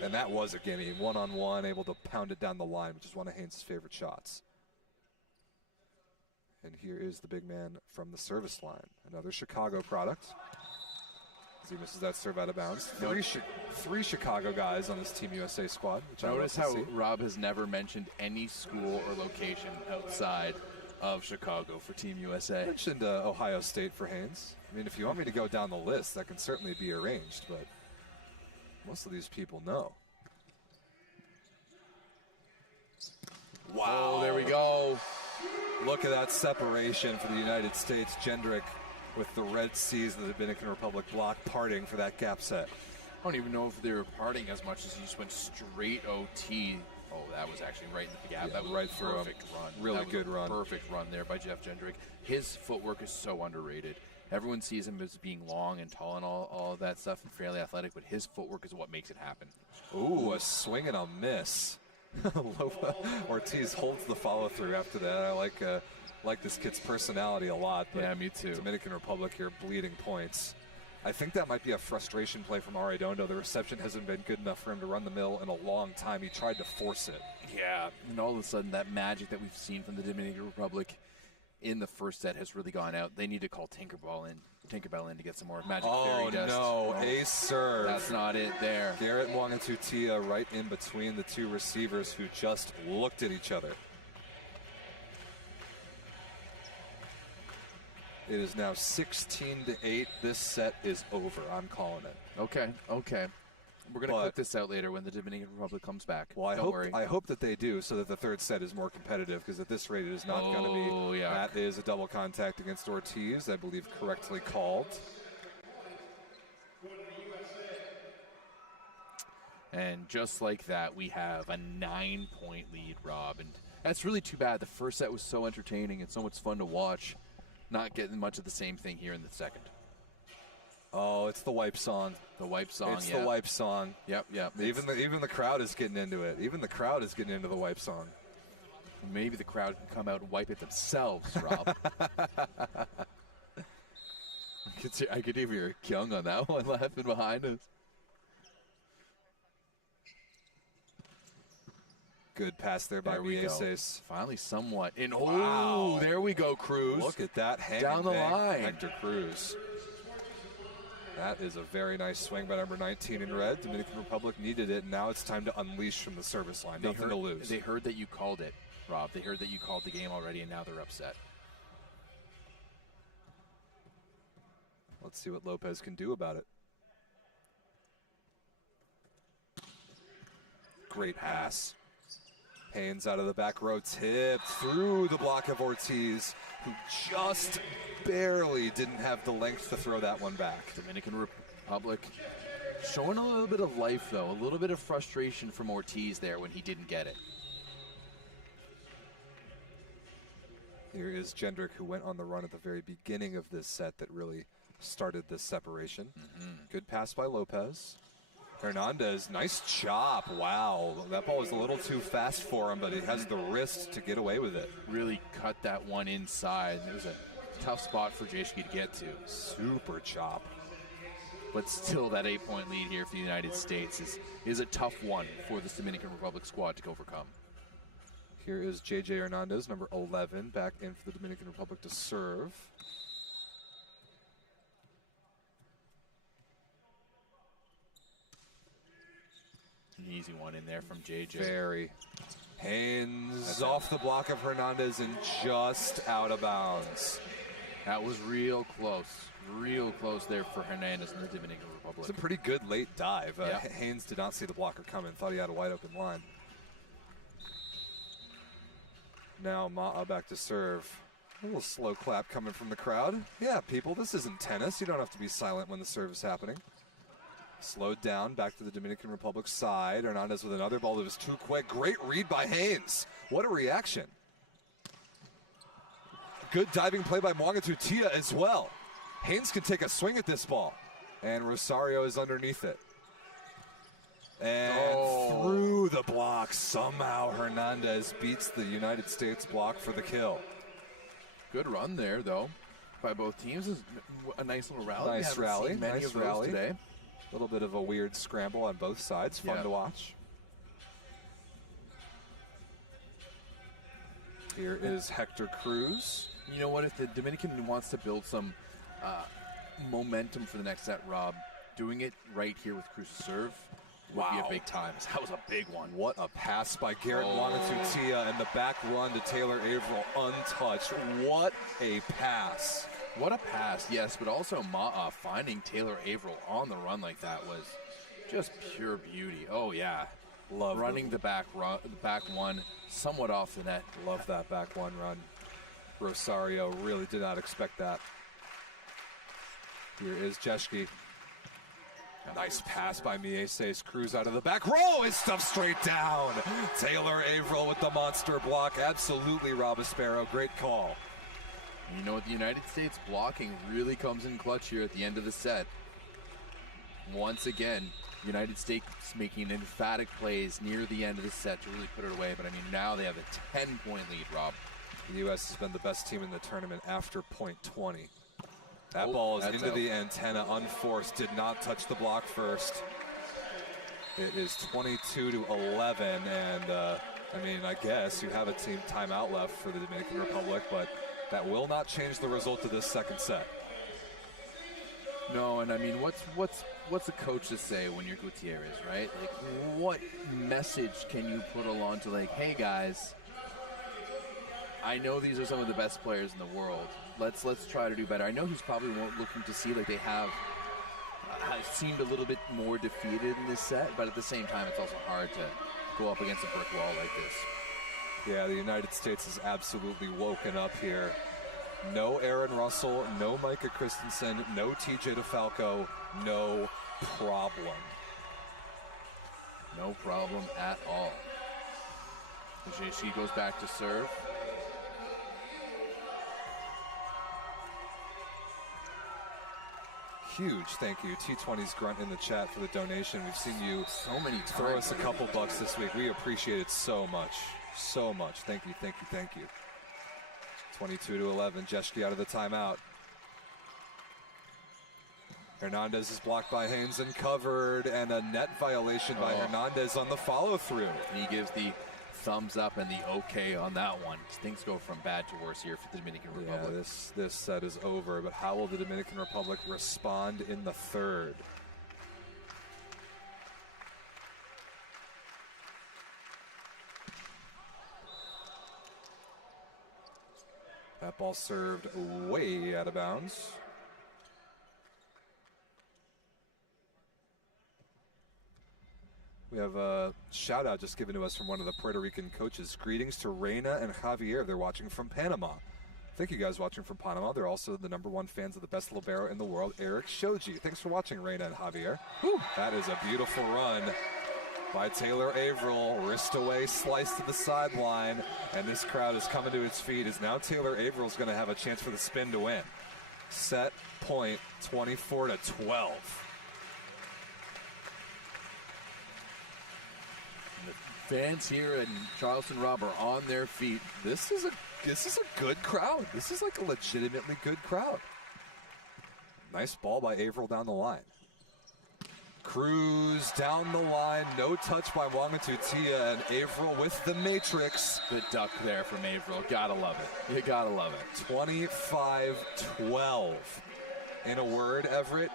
And that was a gimme. 1-on-1, able to pound it down the line, which is one of Haynes' favorite shots. And here is the big man from the service line. Another Chicago product. As he misses that serve out of bounds. Three Chicago guys on this Team USA squad. Which Notice how Rob has never mentioned any school or location outside of Chicago for Team USA. I mentioned Ohio State for Haynes. I mean, if you want me to go down the list, that can certainly be arranged, but most of these people know. Wow. Oh, there we go. Look at that separation for the United States. Jendrick with the Red Seas of the Dominican Republic block parting for that gap set. I don't even know if they were parting as much as he just went straight OT. Oh, that was actually right in the gap. Yeah, that was right a through him. perfect run. Really good run. Perfect run there by Jeff Jendrick. His footwork is so underrated. Everyone sees him as being long and tall and all of that stuff and fairly athletic, but his footwork is what makes it happen. Ooh, a swing and a miss. Ortiz holds the follow-through after that. I like this kid's personality a lot. But yeah, me too. Dominican Republic here bleeding points. I think that might be a frustration play from Arredondo. The reception hasn't been good enough for him to run the mill in a long time. He tried to force it. Yeah, and all of a sudden that magic that we've seen from the Dominican Republic in the first set has really gone out. They need to call Tinkerbell in to get some more magic fairy dust. Oh, no, ace serve. That's not it there. Garrett Wangatutia right in between the two receivers who just looked at each other. It is now 16-8. This set is over. I'm calling it. Okay. We're going to clip this out later when the Dominican Republic comes back. Well, Don't worry. I hope that they do, so that the third set is more competitive, because at this rate it is not going to be. Yeah. That is a double contact against Ortiz, I believe correctly called. And just like that, we have a 9-point lead, Rob. And that's really too bad. The first set was so entertaining and so much fun to watch. Not getting much of the same thing here in the second. Oh, it's the wipe song. The wipe song, It's the wipe song. Yep. Even the crowd is getting into it. Even the crowd is getting into the wipe song. Maybe the crowd can come out and wipe it themselves, Rob. I could hear Kyung on that one laughing behind us. Good pass there by Mieses. Finally, somewhat. And wow. There we go, Cruz. Look at that hang down the line. Hector Cruz. That is a very nice swing by number 19 in red. Dominican Republic needed it, and now it's time to unleash from the service line. Nothing to lose. They heard that you called it, Rob. They heard that you called the game already, and now they're upset. Let's see what Lopez can do about it. Great pass. Haynes out of the back row, tipped through the block of Ortiz, who just barely didn't have the length to throw that one back. Dominican Republic showing a little bit of life, though. A little bit of frustration from Ortiz there when he didn't get it. Here is Jendrick, who went on the run at the very beginning of this set that really started this separation. Good pass by Lopez. Hernandez, nice chop. Wow, that ball was a little too fast for him, but he has the wrist to get away with it. Really cut that one inside. It was a tough spot for Jeshki to get to. Super chop. But still, that 8-point lead here for the United States is a tough one for the Dominican Republic squad to overcome. Here is J.J. Hernandez, number 11, back in for the Dominican Republic to serve. An easy one in there from JJ. Very. Hands off the block of Hernandez and just out of bounds. That was real close there for Hernandez in the Dominican Republic. It's a pretty good late dive. Yeah. Haynes did not see the blocker coming, thought he had a wide open line. Now Ma'a back to serve. A little slow clap coming from the crowd. Yeah, people, this isn't tennis. You don't have to be silent when the serve is happening. Slowed down, back to the Dominican Republic side. Hernandez with another ball that was too quick. Great read by Haynes. What a reaction. Good diving play by Mwangatu Tia as well. Haynes can take a swing at this ball. And Rosario is underneath it. And through the block, somehow Hernandez beats the United States block for the kill. Good run there, though, by both teams. A nice little rally. Nice rally. Nice rally today. A little bit of a weird scramble on both sides. Fun to watch. Here is Hector Cruz. You know what? If the Dominican wants to build some momentum for the next set, Rob, doing it right here with Cruz's serve would be a big time. That was a big one. What a pass by Garrett Mwangatu Tia, and the back run to Taylor Averill untouched. What a pass. What a pass, yes, but also Ma'a finding Taylor Averill on the run like that was just pure beauty. Oh, yeah. Love running the back one somewhat off the net. Love that back one run. Rosario really did not expect that. Here is Jeshki. Nice pass by Mieses. Cruz out of the back row is stuffed straight down. Taylor Averill with the monster block. Absolutely, Robispero. Great call. You know what? The United States blocking really comes in clutch here at the end of the set. Once again, United States making emphatic plays near the end of the set to really put it away. But, I mean, now they have a 10-point lead, Rob. The U.S. has been the best team in the tournament after point 20. That ball is into the antenna, unforced, did not touch the block first. It is 22-11, and, I mean, I guess you have a team timeout left for the Dominican Republic, but that will not change the result of this second set. No, and I mean, what's a coach to say when you're Gutierrez, right? Like, what message can you put along to, like, hey guys, I know these are some of the best players in the world, let's try to do better. I know he's probably looking to see like they have seemed a little bit more defeated in this set, but at the same time, it's also hard to go up against a brick wall like this. Yeah, the United States has absolutely woken up here. No Aaron Russell, no Micah Christensen, no TJ DeFalco, no problem. No problem at all. She goes back to serve. Huge thank you, T20's Grunt in the chat for the donation. We've seen you so many times. Throw us a couple bucks this week. We appreciate it so much. So much. Thank you, thank you, thank you. 22-11, Jeschke out of the timeout. Hernandez is blocked by Haynes and covered, and a net violation by Hernandez on the follow-through. He gives the thumbs up and the okay on that one. Things go from bad to worse here for the Dominican Republic. Yeah, this set is over, but how will the Dominican Republic respond in the third? That ball served way out of bounds. We have a shout out just given to us from one of the Puerto Rican coaches. Greetings to Reina and Javier. They're watching from Panama. Thank you guys watching from Panama. They're also the #1 fans of the best libero in the world, Eric Shoji. Thanks for watching, Reina and Javier. Whew. That is a beautiful run by Taylor Averill. Wrist away, slice to the sideline, and this crowd is coming to its feet as now Taylor Averill is going to have a chance for the spin to win. Set point 24-12. Fans here in Charleston, Rob, are on their feet. This is a good crowd. This is like a legitimately good crowd. Nice ball by Averill down the line. Cruz down the line. No touch by Wangatu Tia, and Averill with the matrix. The duck there from Averill. Gotta love it. You gotta love it. 25-12. In a word, Everett,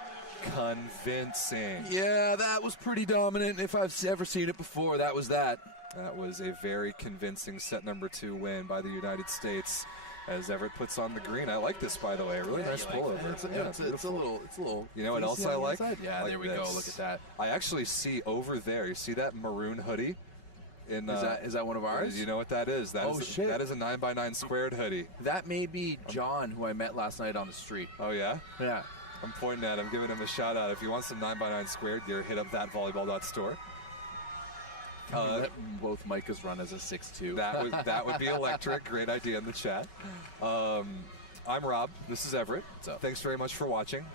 convincing. Yeah, that was pretty dominant. If I've ever seen it before, that was that. That was a very convincing set #2 win by the United States as Everett puts on the green. I like this, by the way. Really nice pullover. It's a little. You know what else I like? Yeah, like there we go. Look at that. I actually see over there. You see that maroon hoodie? Is that one of ours? You know what that is? Shit. That is a 9x9 squared hoodie. That may be John, who I met last night on the street. Oh, yeah? Yeah. I'm pointing at him, giving him a shout out. If you want some 9x9 squared gear, hit up thatvolleyball.store. Let both Micahs run as a 6'2". That would be electric. Great idea in the chat. I'm Rob. This is Everett. Thanks very much for watching.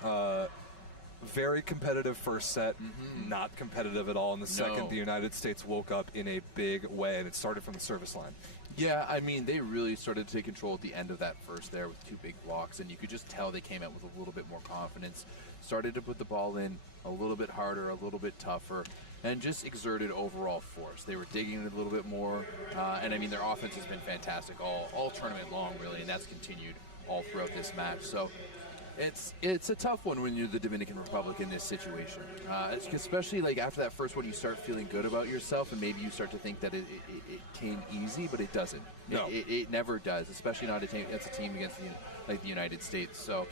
Very competitive first set. Not competitive at all in the second. The United States woke up in a big way, and it started from the service line. Yeah, I mean, they really started to take control at the end of that first there with 2 big blocks, and you could just tell they came out with a little bit more confidence, started to put the ball in a little bit harder, a little bit tougher, and just exerted overall force. They were digging it a little bit more, and I mean, their offense has been fantastic all tournament long, really, and that's continued all throughout this match. So it's a tough one when you're the Dominican Republic in this situation, especially like after that first one, you start feeling good about yourself, and maybe you start to think that it came easy, but it doesn't. No, it never does, especially not against a team against the United States. So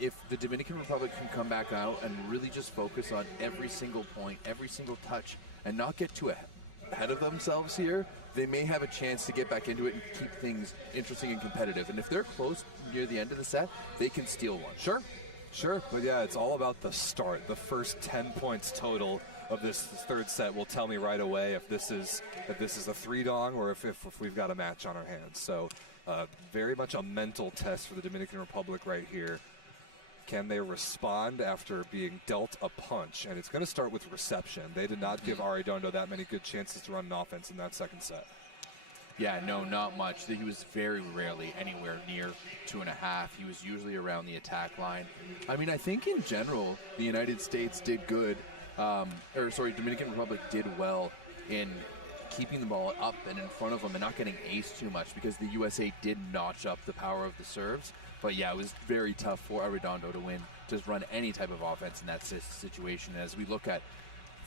if the Dominican Republic can come back out and really just focus on every single point, every single touch, and not get too ahead of themselves here, they may have a chance to get back into it and keep things interesting and competitive. And if they're close near the end of the set, they can steal one. Sure. But yeah, it's all about the start. The first 10 points total of this third set will tell me right away if this is a 3-dong or if we've got a match on our hands. So very much a mental test for the Dominican Republic right here. Can they respond after being dealt a punch? And it's going to start with reception. They did not give Arredondo that many good chances to run an offense in that second set. Yeah, no, not much. He was very rarely anywhere near 2.5. He was usually around the attack line. I mean, I think in general, the United States did good, Dominican Republic did well in keeping the ball up and in front of them and not getting aced too much, because the USA did notch up the power of the serves. But yeah, it was very tough for Arredondo to run any type of offense in that situation. As we look at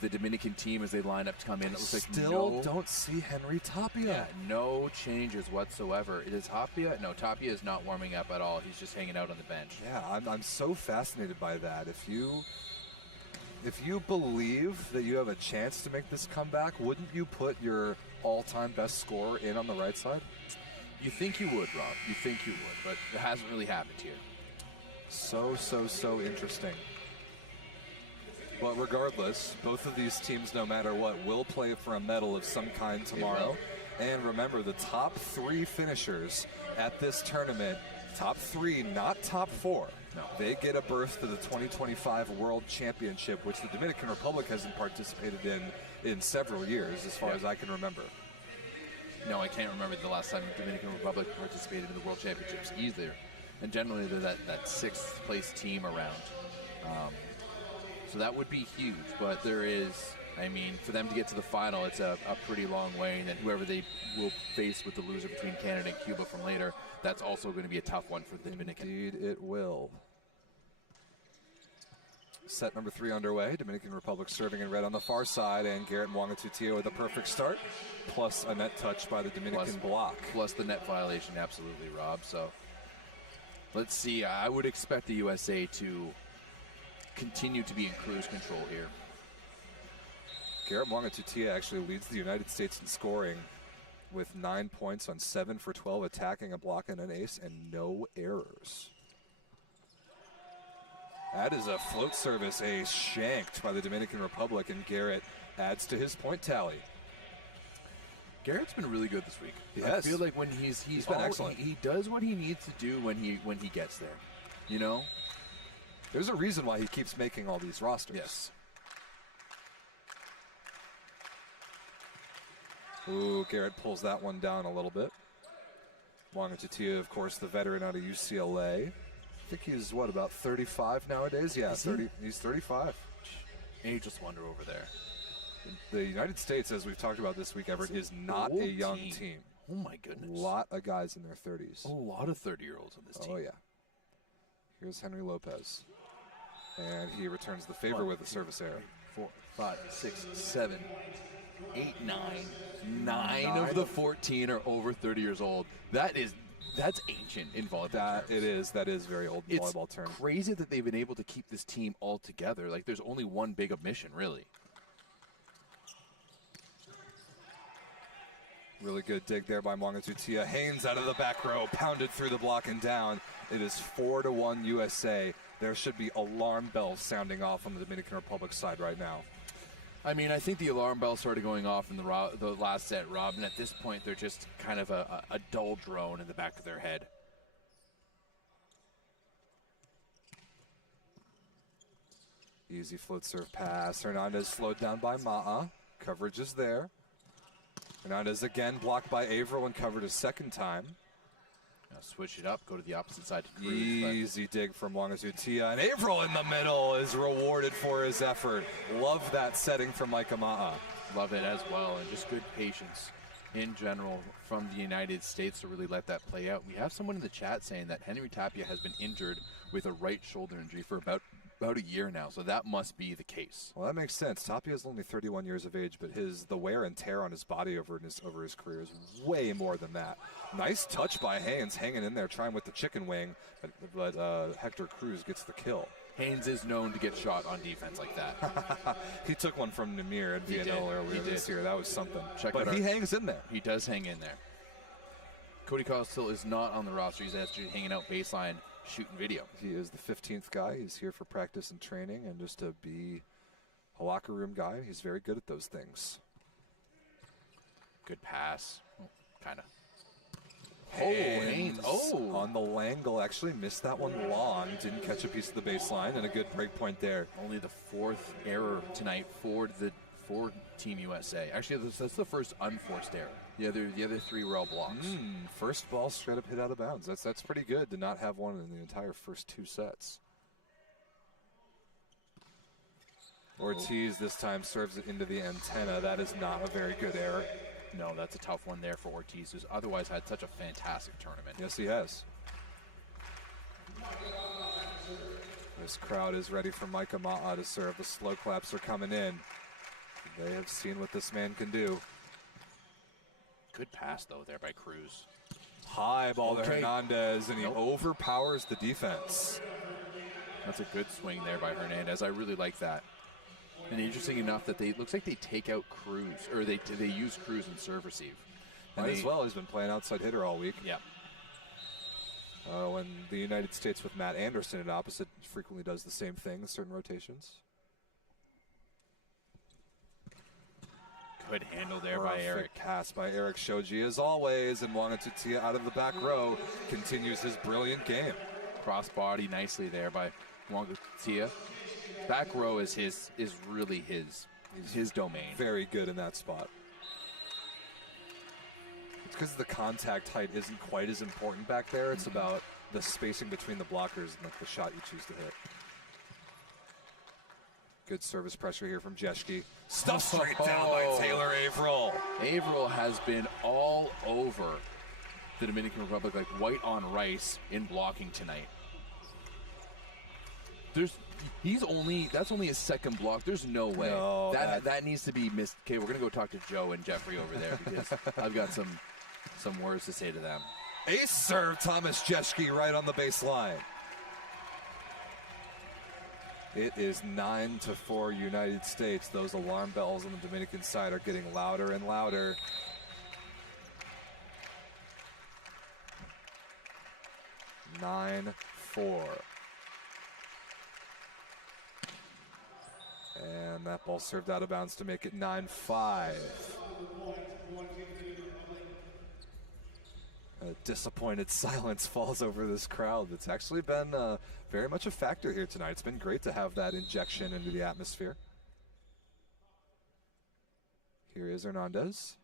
the Dominican team as they line up to come in. It looks like Still don't see Henry Tapia. Yeah, no changes whatsoever. It is Tapia. No, Tapia is not warming up at all. He's just hanging out on the bench. Yeah, I'm so fascinated by that. If you believe that you have a chance to make this comeback, wouldn't you put your all-time best scorer in on the right side? You think you would, Rob. You think you would, but it hasn't really happened here. So interesting. But regardless, both of these teams, no matter what, will play for a medal of some kind tomorrow. And remember, the top 3 finishers at this tournament, top 3, not top 4, no, they get a berth to the 2025 World Championship, which the Dominican Republic hasn't participated in several years, as far as I can remember. No, I can't remember the last time the Dominican Republic participated in the World Championships either. And generally, they're that 6th place team around. So that would be huge. But there is, I mean, for them to get to the final, it's a pretty long way. And then whoever they will face with the loser between Canada and Cuba from later, that's also going to be a tough one for the Dominican. Indeed, it will. Set number 3 underway. Dominican Republic serving in red on the far side, and Garrett Mwangatutia with a perfect start, plus a net touch by the Dominican block. Plus the net violation, absolutely, Rob. So let's see. I would expect the USA to continue to be in cruise control here. Garrett Mwangatutia actually leads the United States in scoring with 9 points on 7 for 12, attacking, a block, and an ace, and no errors. That is a float service ace shanked by the Dominican Republic, and Garrett adds to his point tally. Garrett's been really good this week. Yes. I feel like when he's been excellent. He does what he needs to do when he gets there. You know? There's a reason why he keeps making all these rosters. Yes. Ooh, Garrett pulls that one down a little bit. Mwangatutia, of course, the veteran out of UCLA. I think he's, what, about 35 nowadays? Yeah, 30. He's 35. Ageless wonder over there. The United States, as we've talked about this week, Everett, is not a young team. Oh, my goodness. A lot of guys in their 30s. A lot of 30-year-olds on this team. Oh, yeah. Here's Henry Lopez. And he returns the favor with a service error. 4, 5, 6, 7, 8, 9. 9 of the 14 are over 30 years old. That's ancient in volleyball. That is very old in volleyball terms. It's crazy that they've been able to keep this team all together. Like, there's only one big omission, really. Really good dig there by Mwangatutia. Haynes out of the back row, pounded through the block and down. It is 4-1 USA. There should be alarm bells sounding off on the Dominican Republic side right now. I mean, I think the alarm bell started going off in the last set, Rob, and at this point, they're just kind of a dull drone in the back of their head. Easy float serve pass. Hernandez slowed down by Ma'a. Coverage is there. Hernandez again blocked by Averill and covered a second time. Now switch it up, go to the opposite side to Cruz. Easy dig from Mwangatutia, and Averill in the middle is rewarded for his effort. Love that setting from Micah Ma'a. Love it as well, and just good patience in general from the United States to really let that play out. We have someone in the chat saying that Henry Tapia has been injured with a right shoulder injury for about a year now, so that must be the case. Well, that makes sense. Tapia is only 31 years of age, but the wear and tear on his body over his career is way more than that. Nice touch by Haynes, hanging in there, trying with the chicken wing, but Hector Cruz gets the kill. Haynes is known to get shot on defense like that. He took one from Namir at VNL earlier this year. That was something. But he hangs in there. He does hang in there. Cody Costill is not on the roster. He's actually hanging out baseline, shooting video. He is the 15th guy. He's here for practice and training and just to be a locker room guy. He's very good at those things. Good pass. Kind of. Haynes on the Langle actually missed that one long. Didn't catch a piece of the baseline, and a good break point there. Only the 4th error tonight for Team USA. Actually, that's the first unforced error. The other 3 were all blocks. First ball straight up hit out of bounds. That's pretty good to not have one in the entire first 2 sets. Ortiz this time serves it into the antenna. That is not a very good error. No, that's a tough one there for Ortiz, who's otherwise had such a fantastic tournament. Yes, he has. This crowd is ready for Micah Ma'a to serve. The slow claps are coming in. They have seen what this man can do. Good pass, though, there by Cruz. High ball to Okay. Hernandez, and he overpowers the defense. That's a good swing there by Hernandez. I really like that. And interesting enough that looks like they take out Cruz, or they use Cruz in serve receive. And as well, he's been playing outside hitter all week. Yeah. When the United States with Matt Anderson at opposite frequently does the same thing in certain rotations. Good handle there by Eric. Pass by Eric Shoji as always, and Wangatutia out of the back row continues his brilliant game. Cross body nicely there by Wangatutia. Back row is really his domain. Very good in that spot. It's because the contact height isn't quite as important back there. It's about the spacing between the blockers and like the shot you choose to hit. Good service pressure here from Jeschke. Stuffed straight down by Taylor Averill. Averill has been all over the Dominican Republic like white on rice in blocking tonight. That's only his second block. There's no way. No, that needs to be missed. Okay, we're gonna go talk to Joe and Jeffrey over there because I've got some words to say to them. Ace serve, Thomas Jeschke right on the baseline. It is 9-4 United States. Those alarm bells on the Dominican side are getting louder and louder. (9-4). And that ball served out of bounds to make it 9-5. A disappointed silence falls over this crowd. That's actually been very much a factor here tonight. It's been great to have that injection into the atmosphere. Here is Hernandez.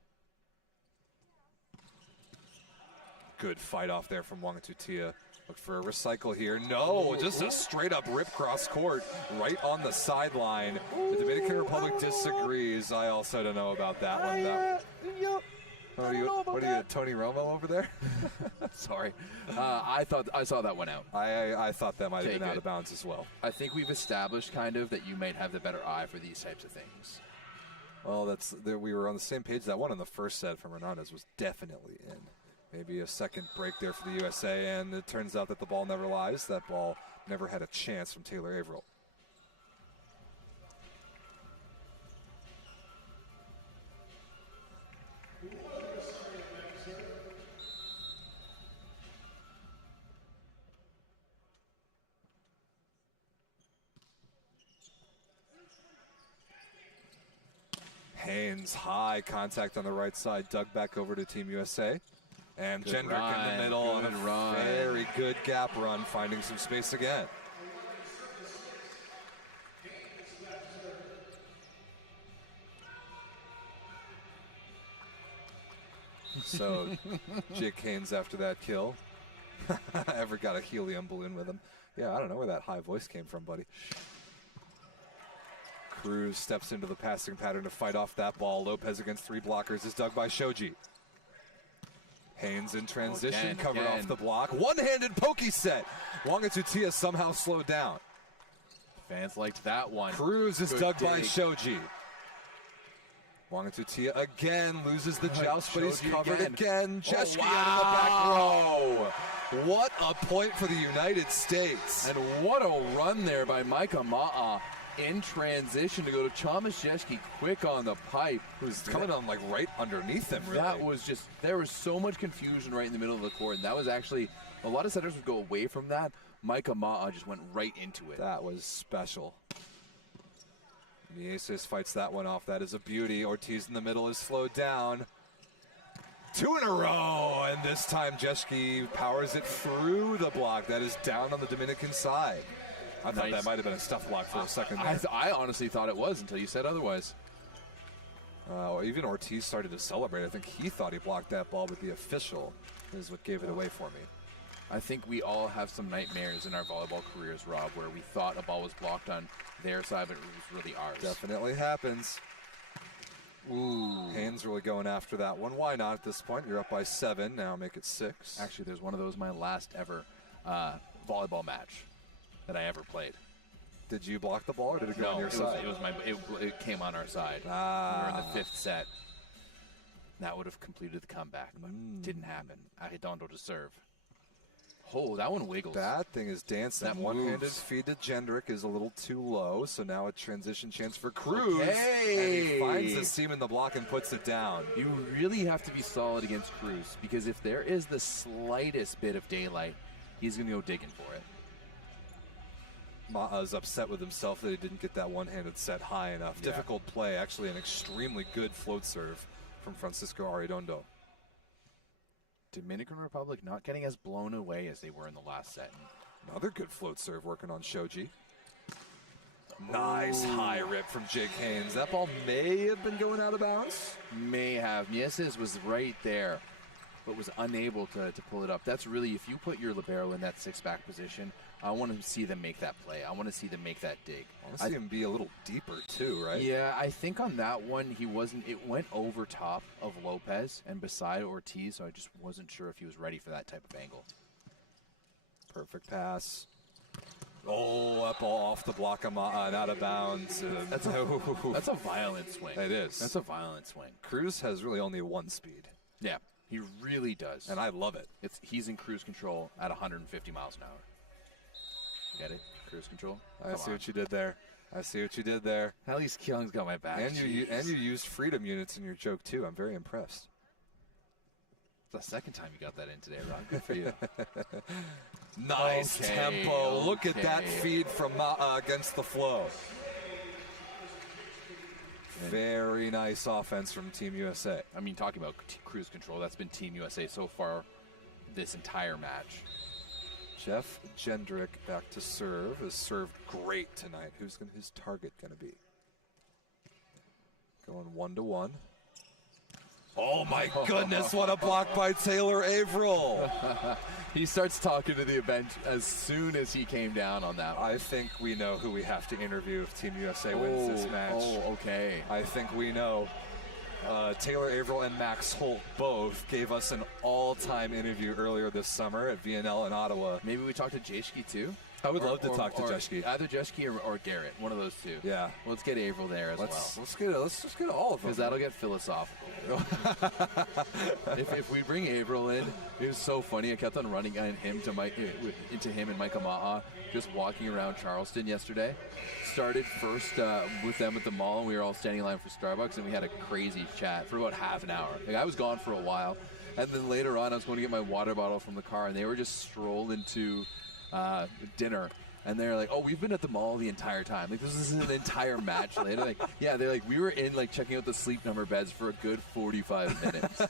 Good fight off there from Wangatutia. Look for a recycle here. No, just a straight up rip cross court right on the sideline. The Dominican Republic disagrees. I also don't know about that one. What are you, Tony Romo over there? Sorry. I saw that one out. I thought that might have been out of bounds as well. I think we've established kind of that you might have the better eye for these types of things. Well, we were on the same page. That one in the first set from Hernandez was definitely in. Maybe a second break there for the USA, and it turns out that the ball never lies. That ball never had a chance from Taylor Averill. Haynes, high contact on the right side, dug back over to Team USA. And Jendrick in the middle on a very good gap run, finding some space again. So, Jake Haynes after that kill. Ever got a helium balloon with him? Yeah, I don't know where that high voice came from, buddy. Cruz steps into the passing pattern to fight off that ball. Lopez against three blockers is dug by Shoji. Haynes in transition, covered off the block. One-handed pokey set. Wangatutia somehow slowed down. Fans liked that one. Cruz is dug by Shoji. Wangatutia again loses the joust, but he's covered again. Jeschke out of the back row. What a point for the United States. And what a run there by Micah Ma'a in transition to go to Thomas Jeschke quick on the pipe. Who's coming on like right underneath him, really. That was just, there was so much confusion right in the middle of the court. And that was actually, a lot of setters would go away from that. Micah Ma'a just went right into it. That was special. Mieses fights that one off. That is a beauty. Ortiz in the middle is slowed down. Two in a row, and this time Jeschke powers it through the block. That is down on the Dominican side. I thought that might have been a stuff block for a second there. I honestly thought it was until you said otherwise. Even Ortiz started to celebrate. I think he thought he blocked that ball, but the official is what gave it away for me. I think we all have some nightmares in our volleyball careers, Rob, where we thought a ball was blocked on their side, but it was really ours. Definitely happens. Ooh. Haynes really going after that one. Why not at this point? You're up by 7. Now make it 6. Actually, there's one of those my last ever volleyball match that I ever played. Did you block the ball or did it go on your side? It came on our side. We were in the 5th set. That would have completed the comeback, but didn't happen. Arredondo to serve. Oh, that one wiggles. That thing is dancing. That one-handed feed to Jendrick is a little too low, so now a transition chance for Cruz. Okay. And he finds the seam in the block and puts it down. You really have to be solid against Cruz, because if there is the slightest bit of daylight, he's going to go digging for it. Ma'a's upset with himself that he didn't get that one-handed set high enough. Yeah. Difficult play, actually an extremely good float serve from Francisco Arredondo. Dominican Republic not getting as blown away as they were in the last set. Another good float serve working on Shoji. Nice high rip from Jake Haynes. That ball may have been going out of bounds. May have. Mieses was right there, but was unable to pull it up. That's really, if you put your libero in that 6-back position, I want to see them make that play. I want to see them make that dig. I want to see him be a little deeper too, right? Yeah, I think on that one, he wasn't, it went over top of Lopez and beside Ortiz, so I just wasn't sure if he was ready for that type of angle. Perfect pass. Oh, that ball off the block of Ma'a and out of bounds. That's a violent swing. It is. That's a violent swing. Cruz has really only one speed. Yeah, he really does. And I love it. He's in cruise control at 150 miles an hour. Get it? Cruise control? I see what you did there. I see what you did there. At least Keeling's got my back. And you used freedom units in your joke too. I'm very impressed. It's the second time you got that in today, Ron. Good for you. Nice tempo. Look at that feed from Ma'a against the flow. Very nice offense from Team USA. I mean, talking about cruise control, that's been Team USA so far this entire match. Jeff Jendrick back to serve. Has served great tonight. Who's his target going to be? Going 1-1. Oh my goodness, what a block by Taylor Averill. He starts talking to the bench as soon as he came down on that one. I think we know who we have to interview if Team USA wins this match. Oh, okay. I think we know. Taylor Averill and Max Holt both gave us an all-time interview earlier this summer at VNL in Ottawa. Maybe we talked to Jeshki too? I would love to talk to Jeshki. Either Jeshki or Garrett, one of those two. Yeah. Well, let's get Averill there as well. Let's just get all of them. Because that'll get philosophical. if we bring Averill in, it was so funny. I kept on running into him and Micah Ma'a, just walking around Charleston yesterday. Started first with them at the mall, and we were all standing in line for Starbucks, and we had a crazy chat for about half an hour. Like, I was gone for a while, and then later on, I was going to get my water bottle from the car, and they were just strolling to dinner. And they're like, oh, we've been at the mall the entire time. Like, this is an entire match later. Like, yeah, they're like, we were in, like, checking out the sleep number beds for a good 45 minutes.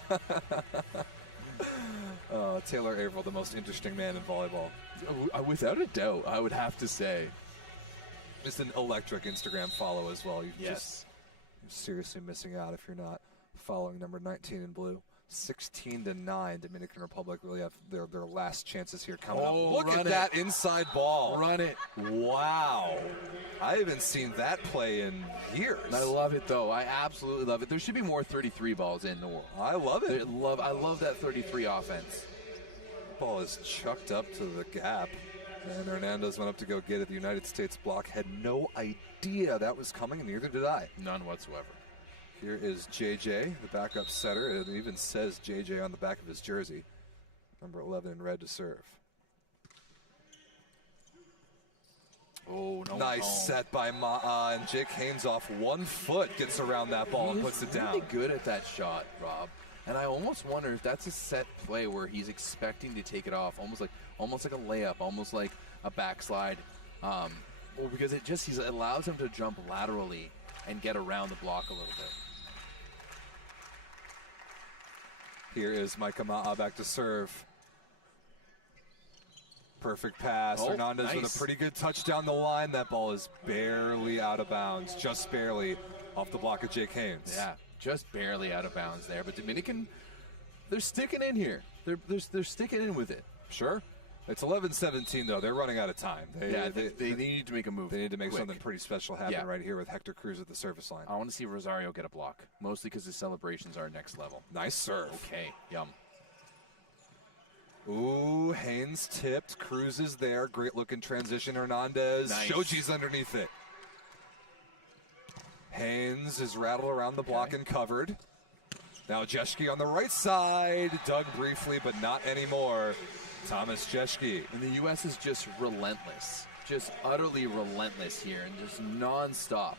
Taylor Averill, the most interesting man in volleyball. Without a doubt, I would have to say. Just an electric Instagram follow as well. You're Yes. you're seriously missing out if you're not following number 19 in blue. 16-9, Dominican Republic really have their last chances here coming up. Look at that inside ball. Run it. Wow. I haven't seen that play in years. I love it, though. I absolutely love it. There should be more 33 balls in the world. I love it. I love that 33 offense. Ball is chucked up to the gap. And Hernandez went up to go get it. The United States block had no idea that was coming, and neither did I. None whatsoever. Here is JJ, the backup setter. It even says JJ on the back of his jersey. Number 11 in red to serve. Oh, no. Nice set by Ma'a, and Jake Haynes off 1 foot gets around that ball and puts it down. He's really good at that shot, Rob. And I almost wonder if that's a set play where he's expecting to take it off, almost like a layup, almost like a backslide. Well, because it allows him to jump laterally and get around the block a little bit. Here is Micah Ma'a back to serve. Perfect pass. Hernandez with a pretty good touch down the line. That ball is barely out of bounds, just barely off the block of Jake Haynes. Yeah, just barely out of bounds there. But Dominican, they're sticking in here. They're sticking in with it. Sure. It's 11-17, though. They're running out of time. They need to make a move. They need to make something pretty special happen right here with Hector Cruz at the service line. I want to see Rosario get a block, mostly because his celebrations are next level. Nice serve. Okay, yum. Ooh, Haynes tipped. Cruz is there. Great looking transition. Hernandez. Nice. Shoji's underneath it. Haynes is rattled around the block and covered. Now Jeschke on the right side. Dug briefly, but not anymore. Thomas Jeschke. And the U.S. is just relentless. Just utterly relentless here and just nonstop.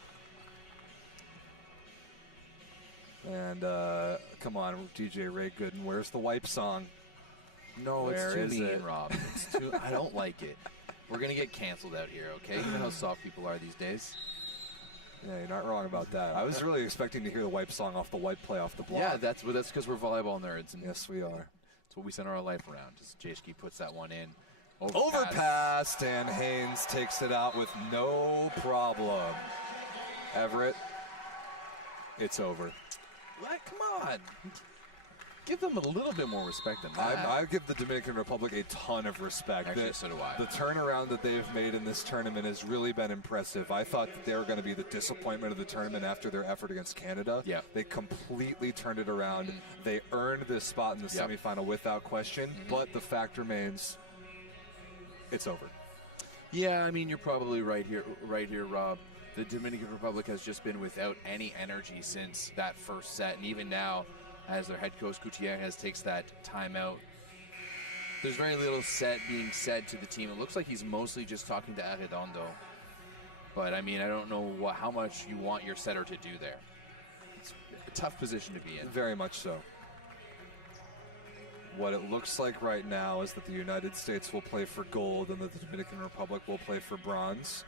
And come on, DJ Ray Gooden. Where's the wipe song? No, Where it's is too mean, it? Rob. It's too, I don't like it. We're going to get canceled out here, okay? You know how soft people are these days. Yeah, you're not wrong about that. I was really expecting to hear the wipe song off the wipe play off the block. Yeah, that's because we're volleyball nerds. And yes, we are. that's what we center our life around. Just Jeschke puts that one in. Overpassed, and Haynes takes it out with no problem. Everett, it's over. What? Come on. Give them a little bit more respect than that. I give the Dominican Republic a ton of respect. Actually, so do I. The turnaround that they've made in this tournament has really been impressive. I thought that they were going to be the disappointment of the tournament after their effort against Canada. Yeah. They completely turned it around. They earned this spot in the semifinal without question, but the fact remains, it's over. Yeah, I mean, you're probably right here, Rob. The Dominican Republic has just been without any energy since that first set, and even now, as their head coach Gutierrez takes that timeout, there's very little being said to the team. It looks like he's mostly just talking to Arredondo. But I mean, I don't know how much you want your setter to do there. It's a tough position to be in. Very much so. What it looks like right now is that the United States will play for gold and that the Dominican Republic will play for bronze.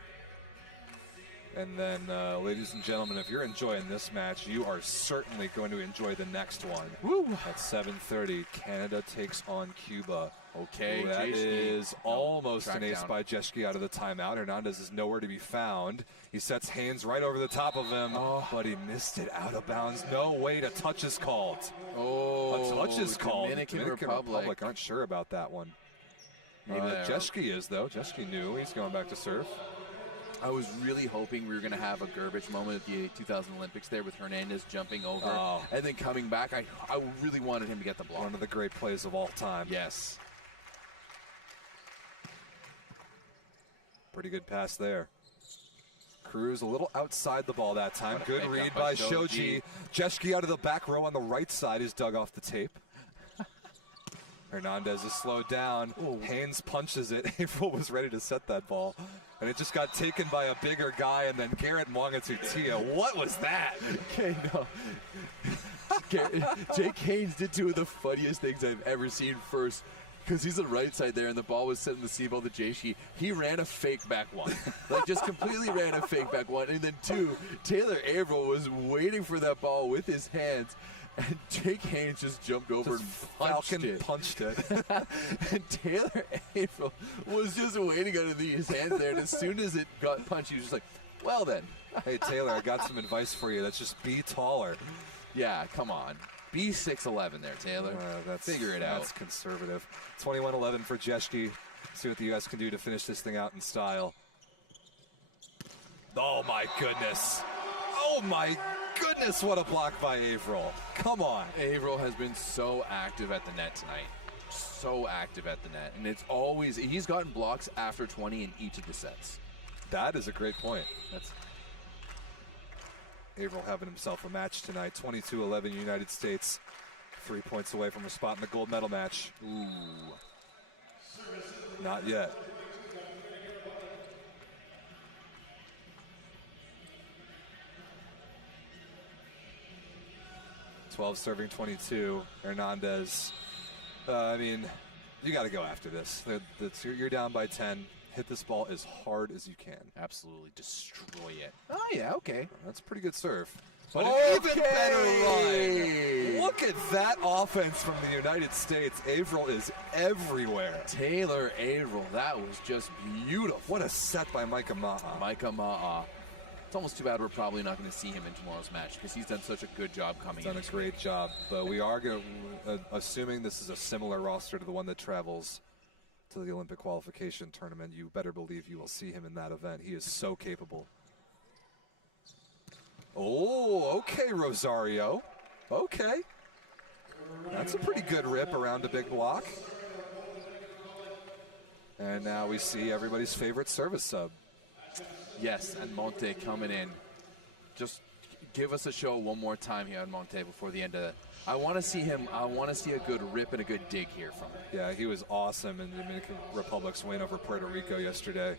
And then, ladies and gentlemen, if you're enjoying this match, you are certainly going to enjoy the next one. Woo. At 7:30, Canada takes on Cuba. Okay, that is almost an ace down by Jeschke out of the timeout. Hernandez is nowhere to be found. He sets Haynes right over the top of him, but he missed it out of bounds. No way to touch is called. Oh, a touch is called. Dominican Republic aren't sure about that one. Maybe Jeschke is, though. Jeschke knew. He's going back to serve. I was really hoping we were going to have a Gerbich moment at the 2000 Olympics there with Hernandez jumping over and then coming back. I really wanted him to get the block. One of the great plays of all time. Yes. Pretty good pass there. Cruz a little outside the ball that time. Good read by Shoji. Jeschke out of the back row on the right side is dug off the tape. Hernandez is slowed down. Haynes punches it. April was ready to set that ball. And it just got taken by a bigger guy, and then Garrett Mwangatutia. What was that? Okay, no. Jake Haynes did two of the funniest things I've ever seen. First, because he's on the right side there, and the ball was set in the C ball to Jeschke. He ran a fake back one. Like, just completely ran a fake back one. And then two, Taylor Averill was waiting for that ball with his hands. And Jake Haynes just jumped over and punched it. And Taylor Averill was just waiting underneath his hands there. And as soon as it got punched, he was just like, well then. Hey, Taylor, I got some advice for you. That's just be taller. Yeah, come on. Be 6'11" there, Taylor. Figure it out. That's conservative. 21-11 for Jeschke. See what the U.S. can do to finish this thing out in style. Oh, my goodness. Oh, my goodness, what a block by Averill. Come on. Averill has been so active at the net tonight. So active at the net. And it's always, he's gotten blocks after 20 in each of the sets. That is a great point. That's Averill having himself a match tonight. 22-11 United States. 3 points away from a spot in the gold medal match. Ooh. Not yet. Serving 22. Hernandez. I mean, you got to go after this. You're down by 10. Hit this ball as hard as you can. Absolutely destroy it. Oh, yeah, okay. That's a pretty good serve. But an even better run. Look at that offense from the United States. Averill is everywhere. Taylor Averill, that was just beautiful. What a set by Micah Ma'a. Micah Ma'a. It's almost too bad we're probably not going to see him in tomorrow's match because he's done such a good job coming in. He's done a great job, but we are going to, assuming this is a similar roster to the one that travels to the Olympic qualification tournament, you better believe you will see him in that event. He is so capable. Oh, okay, Rosario. Okay. That's a pretty good rip around a big block. And now we see everybody's favorite service sub. Yes, and Monte coming in. Just give us a show one more time here on Monte before the end of it. I want to see him. I want to see a good rip and a good dig here from him. Yeah, he was awesome in the Dominican Republic's win over Puerto Rico yesterday.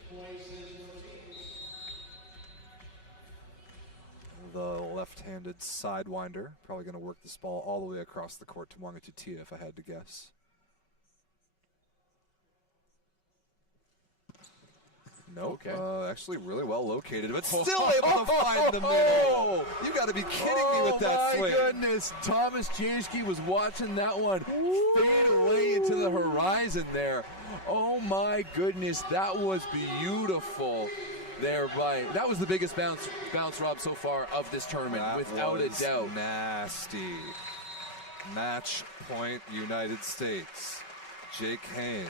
The left-handed sidewinder, probably going to work this ball all the way across the court to Wangatutia, if I had to guess. Nope. Okay. Actually really well located, but still able to find the middle. You got to be kidding me with that swing. Oh, my goodness. Thomas Janicki was watching that one fade away into the horizon there. Oh, my goodness. That was beautiful there that was the biggest bounce, Rob, so far of this tournament, that without a doubt. Nasty. Match point, United States. Jake Haynes.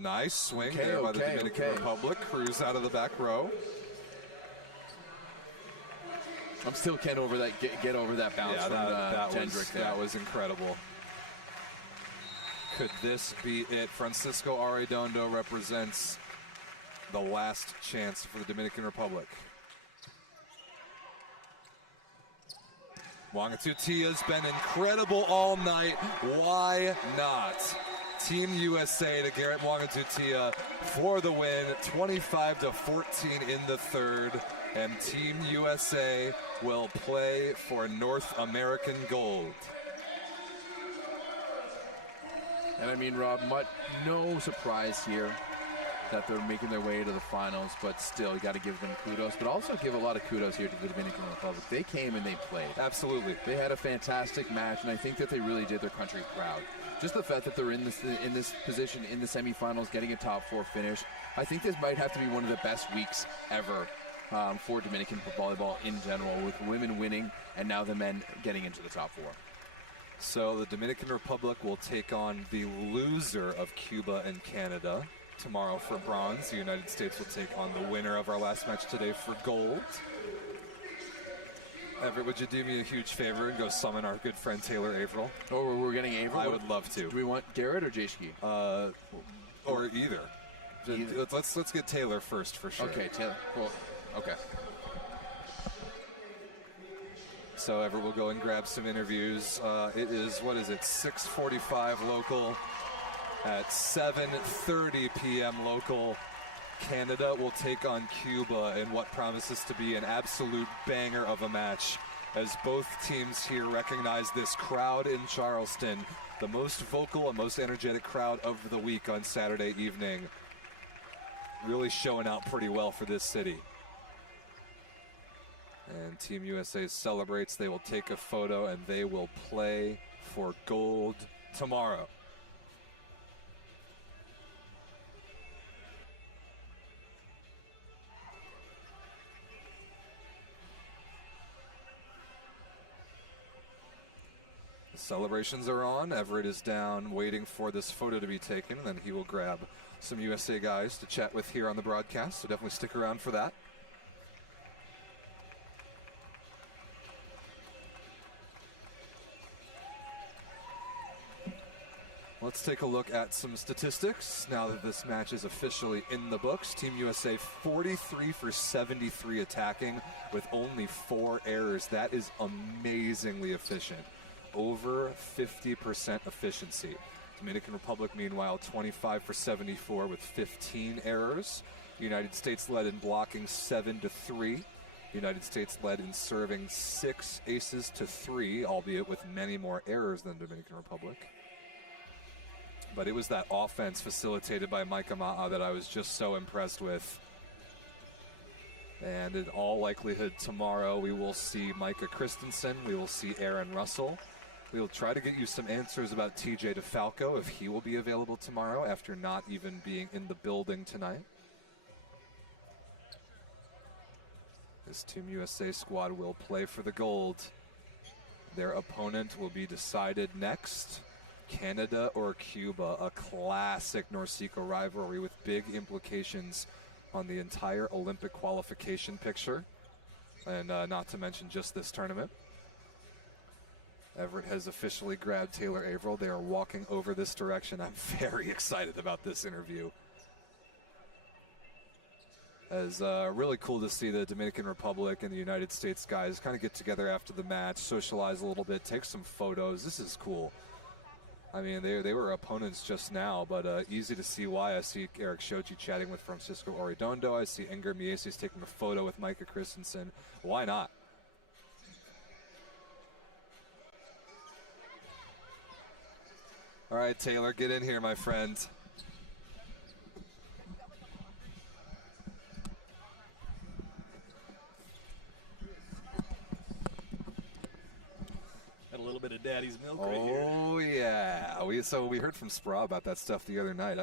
Nice swing there by the Dominican Republic. Cruz out of the back row. I'm still can't over that get over that bounce from Jendrick there. That was incredible. Could this be it? Francisco Arredondo represents the last chance for the Dominican Republic. Wangatutia has been incredible all night. Why not? Team USA to Garrett Wangatutia for the win, 25-14 in the third. And Team USA will play for North American gold. And I mean, Rob, no surprise here that they're making their way to the finals, but still, you got to give them kudos, but also give a lot of kudos here to the Dominican Republic. They came and they played. Absolutely. They had a fantastic match, and I think that they really did their country proud. Just the fact that they're in this position in the semifinals, getting a top 4 finish, I think this might have to be one of the best weeks ever for Dominican volleyball in general, with women winning and now the men getting into the top 4. So the Dominican Republic will take on the loser of Cuba and Canada tomorrow for bronze. The United States will take on the winner of our last match today for gold. Everett, would you do me a huge favor and go summon our good friend Taylor Averill? Oh, we're getting Averill? I would love to. Do we want Garrett or Janicki? Or either. Let's get Taylor first for sure. Okay, Taylor. Cool. Okay. So Everett will go and grab some interviews. It is, 6:45 local. At 7:30 p.m. local, Canada will take on Cuba in what promises to be an absolute banger of a match, as both teams here recognize this crowd in Charleston, the most vocal and most energetic crowd of the week on Saturday evening. Really showing out pretty well for this city. And Team USA celebrates. They will take a photo and they will play for gold tomorrow. The celebrations are on. Everett is down waiting for this photo to be taken. Then he will grab some USA guys to chat with here on the broadcast. So definitely stick around for that. Let's take a look at some statistics now that this match is officially in the books. Team USA 43 for 73 attacking with only 4 errors. That is amazingly efficient. Over 50% efficiency. Dominican Republic, meanwhile, 25 for 74 with 15 errors. United States led in blocking 7-3. United States led in serving 6 aces to 3, albeit with many more errors than Dominican Republic. But it was that offense facilitated by Micah Ma'a that I was just so impressed with. And in all likelihood tomorrow we will see Micah Christensen, we will see Aaron Russell. We will try to get you some answers about TJ DeFalco, if he will be available tomorrow after not even being in the building tonight. This Team USA squad will play for the gold. Their opponent will be decided next. Canada or Cuba, a classic NORCECA rivalry with big implications on the entire Olympic qualification picture, and not to mention just this tournament. Everett has officially grabbed Taylor Averill. They are walking over this direction. I'm very excited about this interview. It's really cool to see the Dominican Republic and the United States guys kind of get together after the match, socialize a little bit, take some photos. This is cool. I mean, they were opponents just now, but easy to see why. I see Eric Shoji chatting with Francisco Arredondo. I see Inger Mieses taking a photo with Micah Christensen. Why not? All right, Taylor, get in here, my friend. Got a little bit of daddy's milk right here. Oh, yeah. We heard from Spra about that stuff the other night.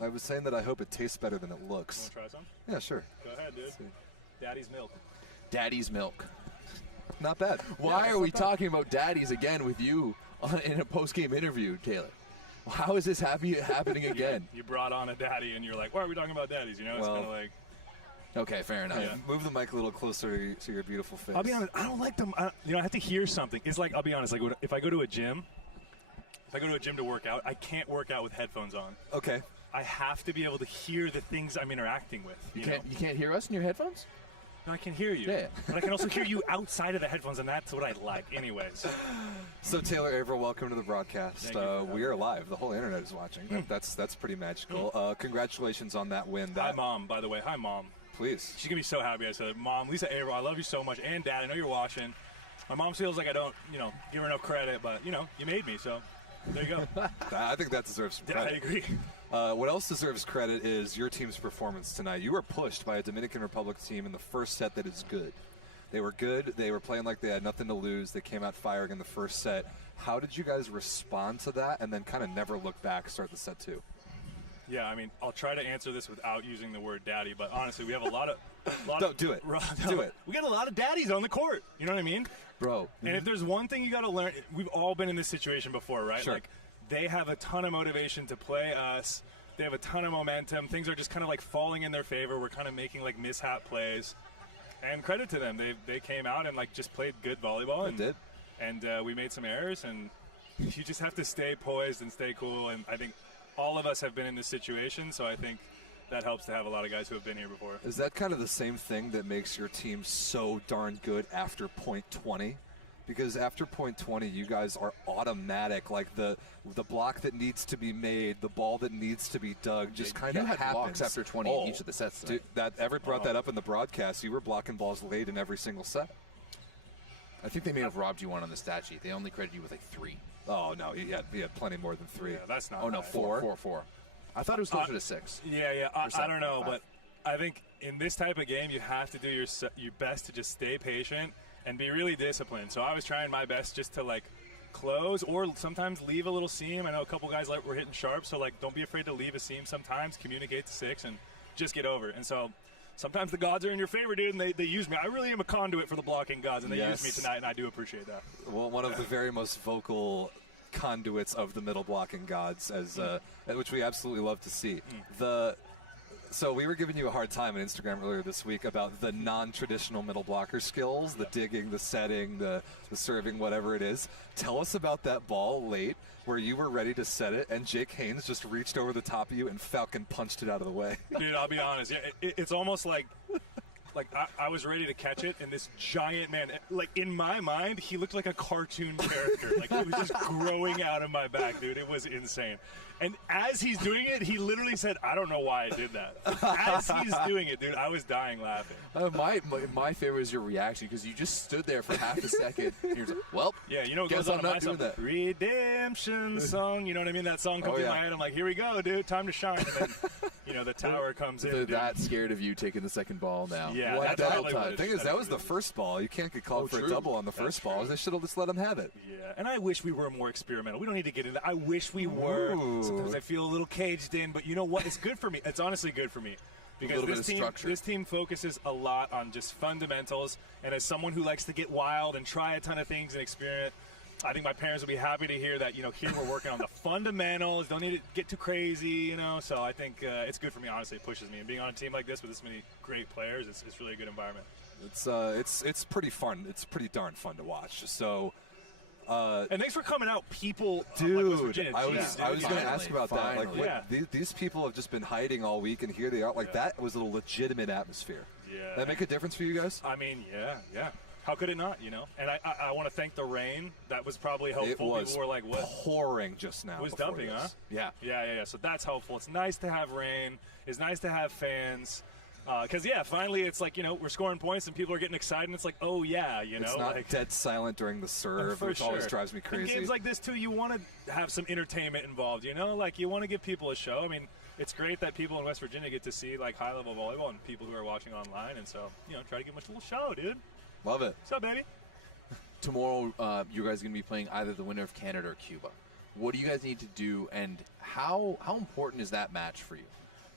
I was saying that I hope it tastes better than it looks. Want to try some? Yeah, sure. Go ahead, dude. Daddy's milk. Daddy's milk. Not bad. Why are we talking about daddies again with you in a post-game interview, Taylor? How is this happening again? You brought on a daddy, and you're like, why are we talking about daddies? You know, it's kind of like... Okay, fair enough. Yeah. Move the mic a little closer to your beautiful face. I'll be honest, I don't like them. I have to hear something. It's like, I'll be honest, like if I go to a gym to work out, I can't work out with headphones on. Okay. I have to be able to hear the things I'm interacting with. You can't hear us in your headphones? No, I can hear you. Yeah. But I can also hear you outside of the headphones, and that's what I like anyways. So, Taylor Averill, welcome to the broadcast. We are having live. The whole internet is watching. That's pretty magical. Congratulations on that win. Hi, Mom, by the way. Hi, Mom. Please. She's going to be so happy I said it. Mom, Lisa Averill, I love you so much. And Dad, I know you're watching. My mom feels like I don't, give her enough credit, but, you made me, so there you go. I think that deserves some Yeah, credit. I agree. What else deserves credit is your team's performance tonight. You were pushed by a Dominican Republic team in the first set that is good. They were good. They were playing like they had nothing to lose. They came out firing in the first set. How did you guys respond to that and then kind of never look back, start the set two? Yeah, I mean, I'll try to answer this without using the word daddy, but honestly, we have a lot of... Don't do it. Do it. We got a lot of daddies on the court. You know what I mean? Bro. And if there's one thing you got to learn, we've all been in this situation before, right? Sure. Like, they have a ton of motivation to play us. They have a ton of momentum. Things are just kind of like falling in their favor. We're kind of making like mishap plays. And credit to them. They came out and like just played good volleyball. They did. And we made some errors. And you just have to stay poised and stay cool. And I think all of us have been in this situation. So I think that helps to have a lot of guys who have been here before. Is that kind of the same thing that makes your team so darn good after point 20? Because after point 20, you guys are automatic. Like the block that needs to be made, the ball that needs to be dug, just kind of You had happens. blocks after 20 in each of the sets tonight. Dude, Everett brought that up in the broadcast. You were blocking balls late in every single set. I think they may have robbed you one on the stat sheet. They only credited you with like 3. Oh no, he had plenty more than 3. Yeah, that's not Oh no, bad. 4. I thought it was closer to 6. Yeah. I don't know, 5. but I think in this type of game, you have to do your best to just stay patient and be really disciplined. So I was trying my best just to like close or sometimes leave a little seam. I know a couple guys were hitting sharp, so like don't be afraid to leave a seam sometimes, communicate to 6 and just get over. And so sometimes the gods are in your favor, dude, and they use me. I really am a conduit for the blocking gods, and they use me tonight, and I do appreciate that. Well, one of the very most vocal conduits of the middle blocking gods, as which we absolutely love to see. So we were giving you a hard time on Instagram earlier this week about the non-traditional middle blocker skills, the digging, the setting, the serving, whatever it is. Tell us about that ball late where you were ready to set it and Jake Haynes just reached over the top of you and Falcon punched it out of the way. Dude, I'll be honest. Yeah, it's almost like I was ready to catch it, and this giant man, like in my mind, he looked like a cartoon character. Like it was just growing out of my back, dude. It was insane. And as he's doing it, he literally said, "I don't know why I did that." As he's doing it, dude, I was dying laughing. My favorite is your reaction because you just stood there for half a second. And you're like, well, yeah, you know what guess goes on I'm in my not doing song? that. Redemption song. You know what I mean? That song comes in my head. I'm like, here we go, dude. Time to shine. And then, the tower comes in. They're that scared of you taking the second ball now. Yeah, What that's double probably touch. what The thing is, that was the first ball. You can't get called for true. a double on the first ball. They should have just let him have it. Yeah, and I wish we were more experimental. We don't need to get into that. I wish we were. Ooh. Sometimes I feel a little caged in, but you know what? It's good for me. It's honestly good for me. Because little bit of structure. this team focuses a lot on just fundamentals, and as someone who likes to get wild and try a ton of things and experiment, I think my parents will be happy to hear that, here we're working on the fundamentals, don't need to get too crazy, so I think it's good for me, honestly. It pushes me, and being on a team like this with this many great players, it's really a good environment. It's pretty fun. It's pretty darn fun to watch. So And thanks for coming out, people. Dude, West Virginia. I was Jeez, going to ask about that. Like, Yeah. these people have just been hiding all week, and here they are. Like, that was a legitimate atmosphere. Yeah. That make a difference for you guys? I mean, yeah. How could it not, you know? And I want to thank the rain. That was probably helpful. It was People were like, what? pouring just now. It was before dumping, this. huh? Yeah. So that's helpful. It's nice to have rain. It's nice to have fans. Because, finally it's like, we're scoring points and people are getting excited. And it's like, oh, yeah, It's not like, dead silent during the serve, which always drives me crazy. In games like this, too, you want to have some entertainment involved, Like, you want to give people a show. I mean, it's great that people in West Virginia get to see, like, high-level volleyball and people who are watching online. And so, try to give them a little show, dude. Love it. What's up, baby? Tomorrow, you guys are going to be playing either the winner of Canada or Cuba. What do you guys need to do, and how important is that match for you?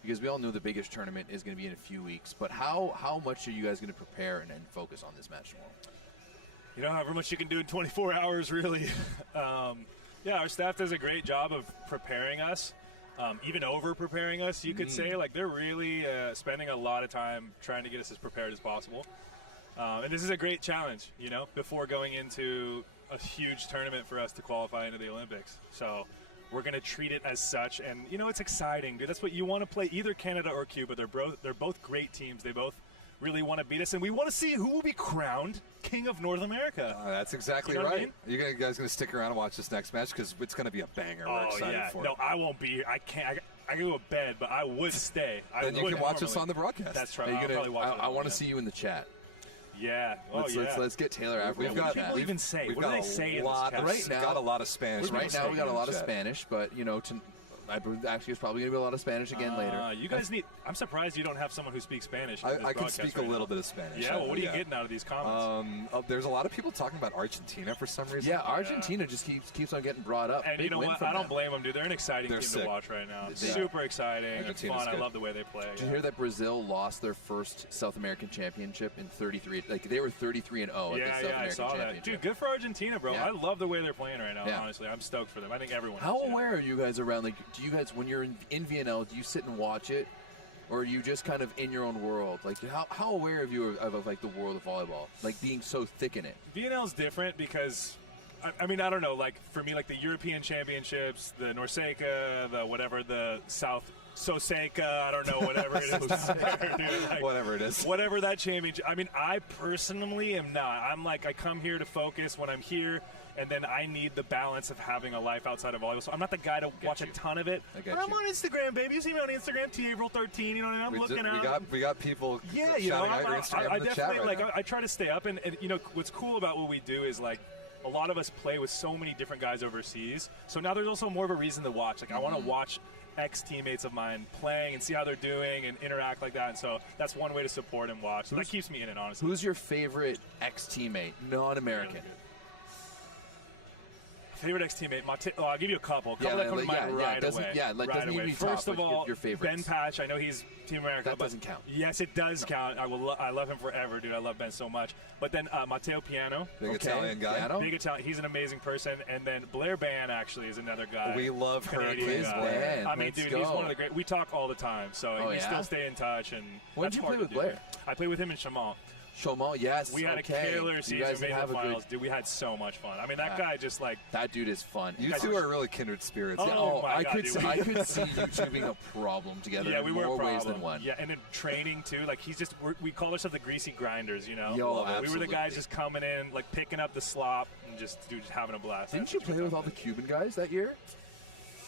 Because we all know the biggest tournament is going to be in a few weeks, but how much are you guys going to prepare and focus on this match tomorrow? However much you can do in 24 hours, really. Our staff does a great job of preparing us, even over-preparing us, you could say. Like, they're really spending a lot of time trying to get us as prepared as possible. And this is a great challenge, before going into a huge tournament for us to qualify into the Olympics. So we're going to treat it as such. And, it's exciting, dude. That's what you want to play, either Canada or Cuba. They're both great teams. They both really want to beat us. And we want to see who will be crowned King of North America. That's exactly You know what right. I mean? You guys going to stick around and watch this next match? Because it's going to be a banger. We're excited for No, it. I won't be here. I can't. I can go to bed, but I would stay. Then you can watch us on the broadcast. That's right. I'll probably watch it I want to on see you in the chat. Yeah. Let's get Taylor after What do people even say? What do they say in this chat? Right now, got a lot of Spanish. Right now, we got a lot of Spanish, but actually, it's probably going to be a lot of Spanish again later. You guys need. I'm surprised you don't have someone who speaks Spanish. I can speak a little bit of Spanish. Yeah. Well, what are you getting out of these comments? There's a lot of people talking about Argentina for some reason. Yeah, Argentina just keeps on getting brought up. And Big you know win what? from I don't them. blame them, dude. They're an exciting They're team sick. to watch right now. Yeah. Super exciting. It's Argentina's fun. I good. love the way they play. Did you hear that Brazil lost their first South American championship in 33? Like, they were 33-0 at the South American I saw that. championship. Dude, good for Argentina, bro. Yeah. I love the way they're playing right now, Yeah. honestly. I'm stoked for them. I think everyone How is, yeah. aware are you guys around, like, do you guys, when you're in VNL, do you sit and watch it? Or are you just kind of in your own world? Like, how aware of you of like, the world of volleyball? Like, being so thick in it? VNL's different because, I mean, I don't know. Like, for me, like, the European Championships, the NORCECA, the South Soseca, I don't know, whatever it is. Dude, like, Whatever it is. Whatever that championship. I mean, I personally am not. I'm like, I come here to focus when I'm here, and then I need the balance of having a life outside of volleyball. So I'm not the guy to watch a ton of it. I get But I'm you. on Instagram, baby. You see me on Instagram, T-April13, you know what I mean? I'm looking out. We got people. Yeah, you know, shouting out your Instagram I in the chat definitely, right like, now. I try to stay up, and what's cool about what we do is, like, a lot of us play with so many different guys overseas. So now there's also more of a reason to watch. Like, I want to watch ex-teammates of mine playing and see how they're doing and interact like that. And so that's one way to support and watch. So that keeps me in it, honestly. Who's your favorite ex-teammate, non-American? Favorite ex-teammate? I'll give you a couple. That come to mind right away. Doesn't need to be First top, of all, your favorites. Ben Patch. I know he's Team America. That but doesn't count. Yes, it does count. I love him forever, dude. I love Ben so much. But then Matteo Piano. Big Italian guy. Piano? Big Italian. He's an amazing person. And then Blair Ban actually is another guy. We love her. Canadian guy. Ban. I mean, Let's dude, he's go. one of the great. We talk all the time, so Oh, we yeah? still stay in touch. And When that's did you hard play to with do. Blair? I played with him in Chaumont. Chaumont, yes. We had a killer You season. guys Made have the a finals, good. dude. We had so much fun. I mean, that Yeah. guy just like. That dude is fun. You two are really kindred spirits. Oh, my I God, could dude. see, I could see you two being a problem together Yeah, in we were a more problem. ways than one. Yeah, and in training too. Like we call ourselves the greasy grinders, you know. Yo, we were the absolutely. guys just coming in, like picking up the slop and just having a blast. Didn't you play with all the Cuban guys that year?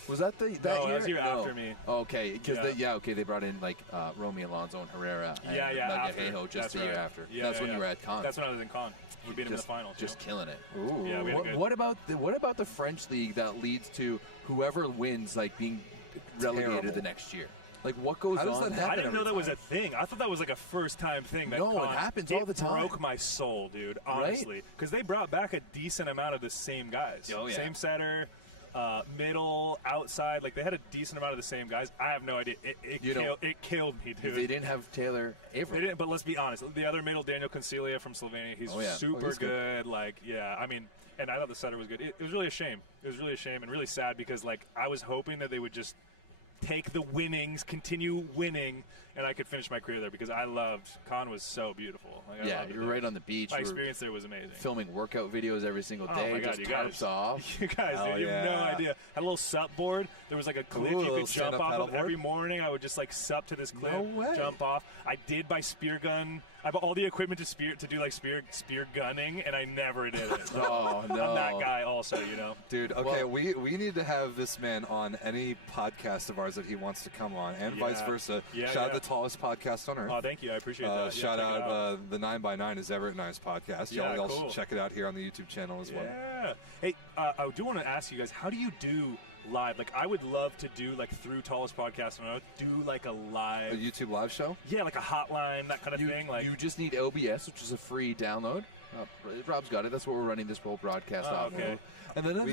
Was that that No, year? that was the year after me. Okay, because Yeah. they brought in like Romy Alonso and Herrera. And Yeah, Nugget after. Ajo just That's the year right. after. Yeah, That's yeah, when yeah. you were at Con. That's when I was in Con. We beat him in the just, finals. just killing it. Ooh. Yeah, we had a good. What about the French league that leads to whoever wins like being relegated Terrible. the next year? Like, what goes How does on? that there? happen? I didn't know every that was time. a thing. I thought that was like a first-time thing. That No, it Con- happens all the time. It broke my soul, dude. Honestly, because they brought back a decent amount of the same guys. Oh, yeah. Same setter, middle, outside. Like they had a decent amount of the same guys. I have no idea. It killed me, dude. They didn't have Taylor Avery. They didn't, but let's be honest. The other middle, Daniel Concilia from Slovenia, he's Oh, yeah. super he's good. Like, yeah, I mean, and I thought the setter was good. It was really a shame. It was really a shame and really sad because, like, I was hoping that they would just take the winnings, continue winning, and I could finish my career there because I loved Con was so beautiful. Like, I loved it you're there. right on the beach. My You were experience there was amazing. filming workout videos every single day. Oh my God, just you tarps guys, off. you guys, Hell you have no yeah. idea. Had a little sup board. There was like a cliff Ooh, a you little could jump stand-up off of paddleboard? every morning. I would just like sup to this cliff, No way. jump off. I did buy spear gun. I bought all the equipment to do like spear gunning, and I never did it. Oh, no. I'm that guy also, you know. Dude, okay, Well- we need to have this man on any podcast of ours that he wants to come on, and Yeah. vice versa. Yeah, Shout out yeah. the tallest podcast on earth. Oh, thank you. I appreciate that. Yeah, Shout check it out the 9x9 is Everett and I's podcast. Yeah, Y'all cool. should check it out here on the YouTube channel as well. Yeah. Hey, I do want to ask you guys, how do you do live? Like, I would love to do like through Tallest Podcast and I would do like a A live, YouTube live show? yeah, like a hotline, that kind of thing. Like, You just need OBS, which is a free download. Rob's got it. That's what we're running this whole broadcast Oh, off. okay. And then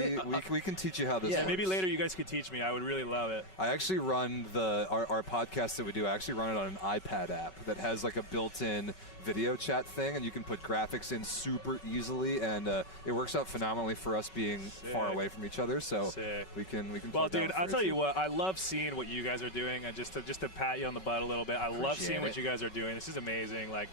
We can teach you how this Yeah, works. maybe later you guys could teach me. I would really love it. I actually run our podcast that we do. I actually run it on an iPad app that has like a built-in video chat thing, and you can put graphics in super easily, and it works out phenomenally for us being far Sick. away from each other. So Sick. we can. Well, play dude, down I'll for tell each you what. I love seeing what you guys are doing, and just to pat you on the butt a little bit. I love Appreciate seeing what it. you guys are doing. This is amazing. Like,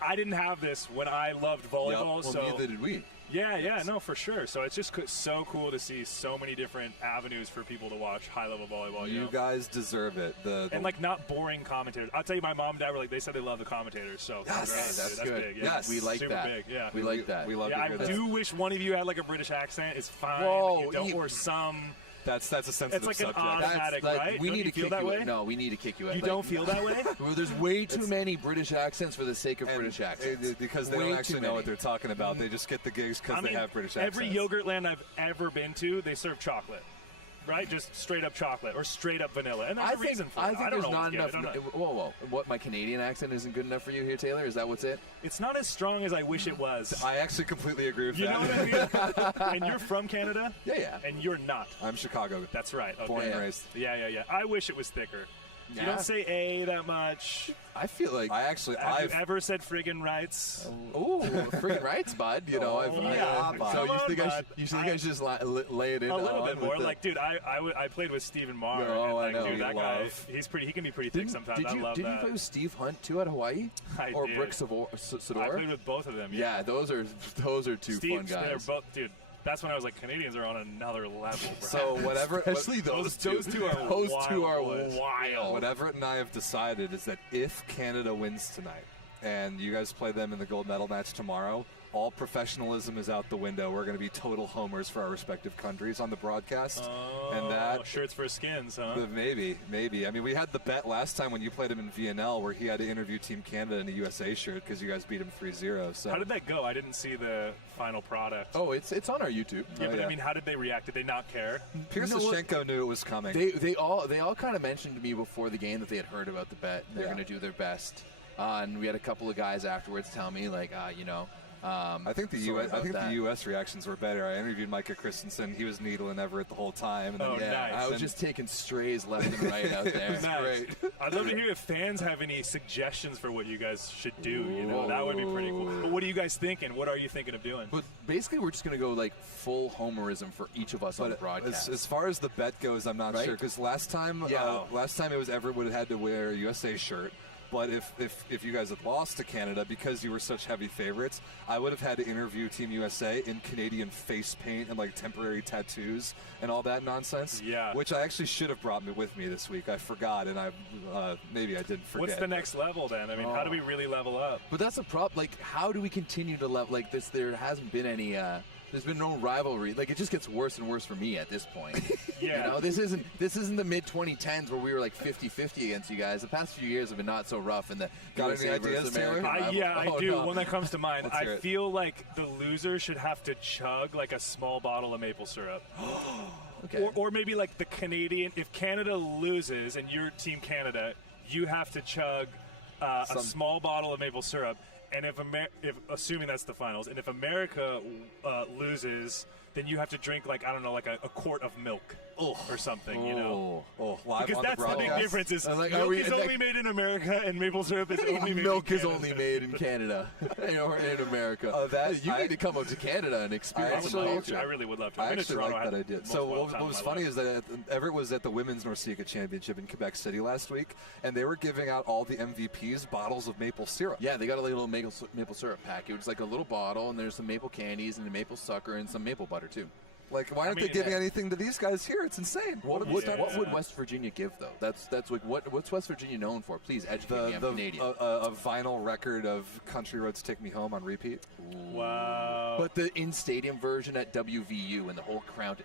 I didn't have this when I loved volleyball, well, so neither did we. yeah, no, for sure. So it's just so cool to see so many different avenues for people to watch high-level volleyball. You know? guys deserve it. And like not boring commentators. I'll tell you, my mom and dad were like, they said they love the commentators. So Yes, congrats, that's dude. good. Big. Yeah. Yes. We like Super that. big. Yeah. We like that. We love Yeah, to hear I that. do wish one of you had like a British accent. It's fine. Whoa, you don't, you- or some. That's a sensitive It's like an subject. automatic, Like, right? we Don't need you to feel kick that you way? out. No, we need to kick you out. You Like, don't feel that way? Well, there's way too many British accents for the sake of British accents. Because they Way don't too actually know what many. they're talking about. They just get the gigs because I mean, they have British accents. every yogurt land I've ever been to, they serve chocolate. Right? Just straight up chocolate or straight up vanilla. And there's a reason for I it. think I don't there's not always get enough. it. I don't know. Whoa. What, my Canadian accent isn't good enough for you here, Taylor? Is that what's it? It's not as strong as I wish it was. I actually completely agree with You know that. what I mean? And you're from Canada? Yeah. And you're not. I'm Chicago. That's right. Okay. Born and Yeah. raised. Yeah. I wish it was thicker. You Yeah. don't say A that much. I feel like. Have you I've ever said friggin' rights? Ooh, friggin' rights, bud. You know, yeah, bud. So you Come think on, I should? bud. You think I should just lay it in A little on bit with more. the- Like, dude, I played with Stephen Marr. Oh, and, I like, know. Dude, We that guy, love- he can be pretty thick sometimes. Did you, I love did that. you play with Steve Hunt too at Hawaii? I or did. Brick I Sador? played with both of them. Yeah, those are two Steve, fun guys. They're both, dude. That's when I was like, Canadians are on another level, bro. So whatever, Especially those two. those two are those wild two are boys. wild. what Everett and I have decided is that if Canada wins tonight, and you guys play them in the gold medal match tomorrow, all professionalism is out the window. We're going to be total homers for our respective countries on the broadcast, and that shirts for skins, huh? maybe. I mean, we had the bet last time when you played him in VNL where he had to interview Team Canada in a USA shirt because you guys beat him 3-0. So How did that go? I didn't see the final product. Oh, it's on our YouTube. Yeah, but yeah. I mean, how did they react? Did they not care? Pierce You know what? Shchenko knew it was coming. They all kind of mentioned to me before the game that they had heard about the bet and they're Yeah. going to do their best. And we had a couple of guys afterwards tell me like, I think the sorry U.S. I about think that. the U.S. reactions were better. I interviewed Micah Christensen. He was needling Everett the whole time. And then, Oh, yeah, nice. I was And- just taking strays left and right out there. Nice. great. I'd love to hear if fans have any suggestions for what you guys should do. You know, that would be pretty cool. But what are you guys thinking? What are you thinking of doing? But basically, we're just going to go like full homerism for each of us on the But broadcast. as far as the bet goes, I'm not Right? sure because last time it was Everett would have had to wear a USA shirt. But if you guys had lost to Canada because you were such heavy favorites, I would have had to interview Team USA in Canadian face paint and like temporary tattoos and all that nonsense. Yeah. Which I actually should have brought with me this week. I forgot, and maybe I didn't forget. What's the next level then? I mean, how do we really level up? But that's a problem. Like, how do we continue to level like this? There hasn't been any. There's been no rivalry. Like, it just gets worse and worse for me at this point. Yeah. You know, this isn't the mid 2010s where we were like 50-50 against you guys. The past few years have been not so rough in the Got any USA versus ideas, Taylor? American rival- I Oh, do. no. One that comes to mind. Let's hear I it. feel like the loser should have to chug like a small bottle of maple syrup. Okay. Or maybe like the Canadian, if Canada loses and you're Team Canada, you have to chug a small bottle of maple syrup. And if assuming that's the finals, and if America loses, then you have to drink like I don't know, like a quart of milk or something, you know. Live because on that's the big difference. Is like, milk is only made in America, and maple syrup is only made. Milk in is Canada. only made in Canada or in America. You need to come up to Canada and experience the culture. I really would love to. I I've been to actually Toronto, like that idea. So what was funny is that Everett was at the Women's NORCECA Championship in Quebec City last week, and they were giving out all the MVPs bottles of maple syrup. Yeah, they got a little maple syrup pack. It was like a little bottle, and there's some maple candies and a maple sucker and some maple butter too. Like, why aren't they giving anything to these guys here? It's insane. What would West Virginia give, though? That's like what's West Virginia known for? Please educate me. I'm Canadian. A vinyl record of Country Roads Take Me Home on repeat. Wow. But the in-stadium version at WVU, and the whole crowd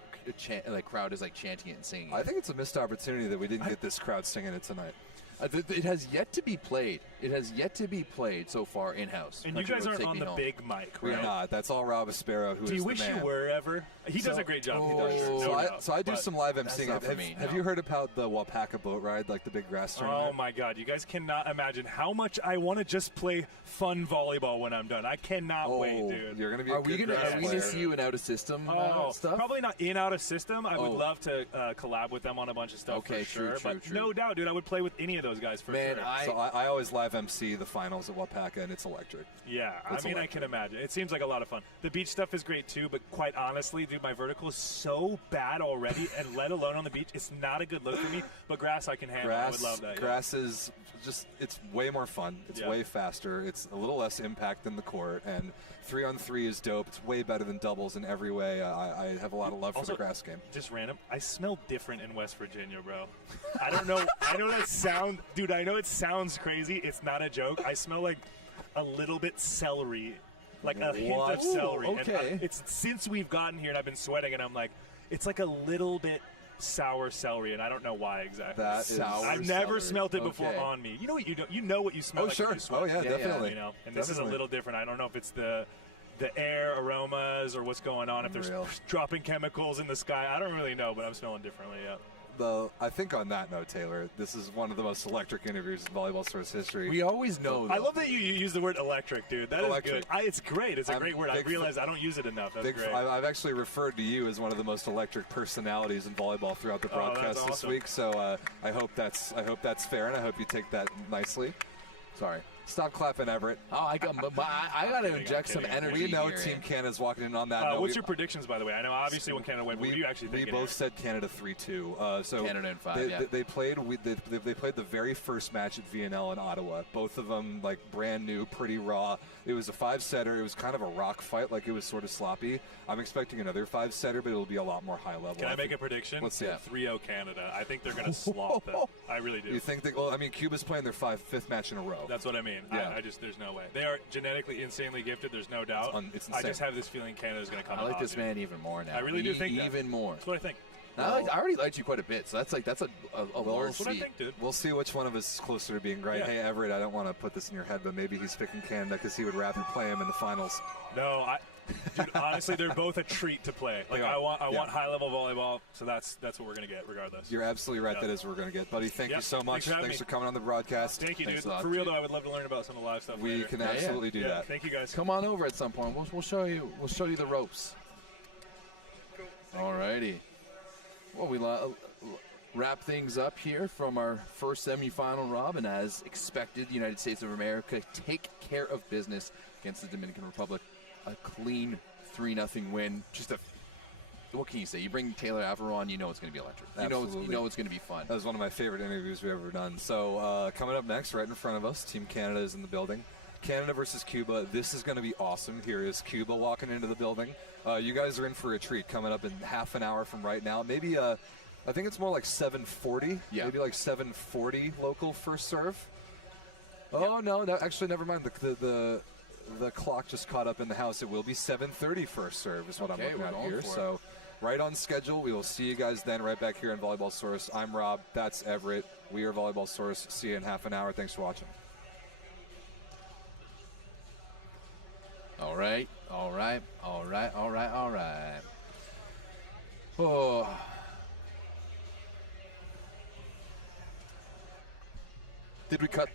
is like chanting it and singing it. I think it's a missed opportunity that we didn't get this crowd singing it tonight. It has yet to be played. It has yet to be played so far in-house. And you guys aren't on the big mic, right? We're not. That's all Rob Aspero, who is the man. Do you wish you were ever? He does a great job. He does. So I do some live emceeing. Have you heard about the Wapaka boat ride, like the big grass tournament? Oh, my God. You guys cannot imagine how much I want to just play fun volleyball when I'm done. I cannot wait, dude. You're going to be Are we going to see you in out-of-system stuff? Probably not in out-of-system. I would love to collab with them on a bunch of stuff for sure. But no doubt, dude, I would play with any of those guys for sure. I always live MC the finals at Wapaka, and it's electric. Yeah, I can imagine. It seems like a lot of fun. The beach stuff is great, too, but quite honestly, dude, my vertical is so bad already, and let alone on the beach, it's not a good look for me, but grass I can handle. I would love that. Grass is just, it's way more fun. It's way faster. It's a little less impact than the court, and 3-on-3 is dope. It's way better than doubles in every way. I have a lot of love for the grass game. Just random, I smell different in West Virginia, bro. I don't know. I know that sound, dude, I know it sounds crazy. It's not a joke. I smell like a little bit celery, like a hint of celery. Okay. And it's since we've gotten here and I've been sweating, and I'm like, it's like a little bit sour celery, and I don't know why exactly. I've never smelt it before on me. You know what you know what you smell. Oh, like sure. Oh yeah, definitely. You know, and this is a little different. I don't know if it's the air aromas or what's going on. If there's dropping chemicals in the sky, I don't really know, but I'm smelling differently. Yeah. I think on that note, Taylor, this is one of the most electric interviews in Volleyball Source history. We always know. I love that you use the word electric, dude. That is good. It's great. It's a great word. I realize I don't use it enough. That's great. I've actually referred to you as one of the most electric personalities in volleyball throughout the broadcast this week. So I hope that's fair, and I hope you take that nicely. Sorry. Stop clapping, Everett. Oh, I got to inject some energy. We know here, Team Canada's walking in on that note. What's your predictions, by the way? I know obviously when Canada went, what do you actually think? We both said Canada 3-2. So Canada in 5. They played the very first match at VNL in Ottawa. Both of them like brand new, pretty raw. It was a 5-setter. It was kind of a rock fight, like it was sort of sloppy. I'm expecting another 5-setter, but it'll be a lot more high level. Can I make a prediction? Let's see. 3-0 Canada. I think they're going to slaughter them. I really do. You think that? Well, I mean, Cuba's playing their fifth match in a row. That's what I mean. Yeah. There's no way. They are genetically insanely gifted. There's no doubt. It's insane. I just have this feeling Canada's going to come. I like this man even more now. I really do think even more. That's what I think. I already liked you quite a bit, so that's a large That's what I think, dude. We'll see which one of us is closer to being right. Yeah. Hey, Everett, I don't want to put this in your head, but maybe he's picking Canada because he would rather play him in the finals. No, dude, honestly, they're both a treat to play. Like I want high-level volleyball, so that's what we're going to get regardless. You're absolutely right. That is what we're going to get. Buddy, thank you so much. Thanks for coming on the broadcast. Thank you, dude. For real, though, I would love to learn about some of the live stuff We can absolutely do that. Thank you, guys. Come on over at some point. We'll show you the ropes. All righty. Well, we wrap things up here from our first semifinal, Rob, and as expected, the United States of America take care of business against the Dominican Republic. A clean 3-0 win. What can you say? You bring Taylor Avero on, you know it's going to be electric. Absolutely. You know it's going to be fun. That was one of my favorite interviews we've ever done. So coming up next, right in front of us, Team Canada is in the building. Canada versus Cuba. This is going to be awesome. Here is Cuba walking into the building. You guys are in for a treat coming up in half an hour from right now. Maybe, I think it's more like 7:40. Yeah. Maybe like 7:40 local first serve. Oh, no, actually, never mind. The clock just caught up in the house. It will be 7:30 first serve is what I'm looking at here. So right on schedule. We will see you guys then right back here on Volleyball Source. I'm Rob. That's Everett. We are Volleyball Source. See you in half an hour. Thanks for watching. All right. Oh. Did we cut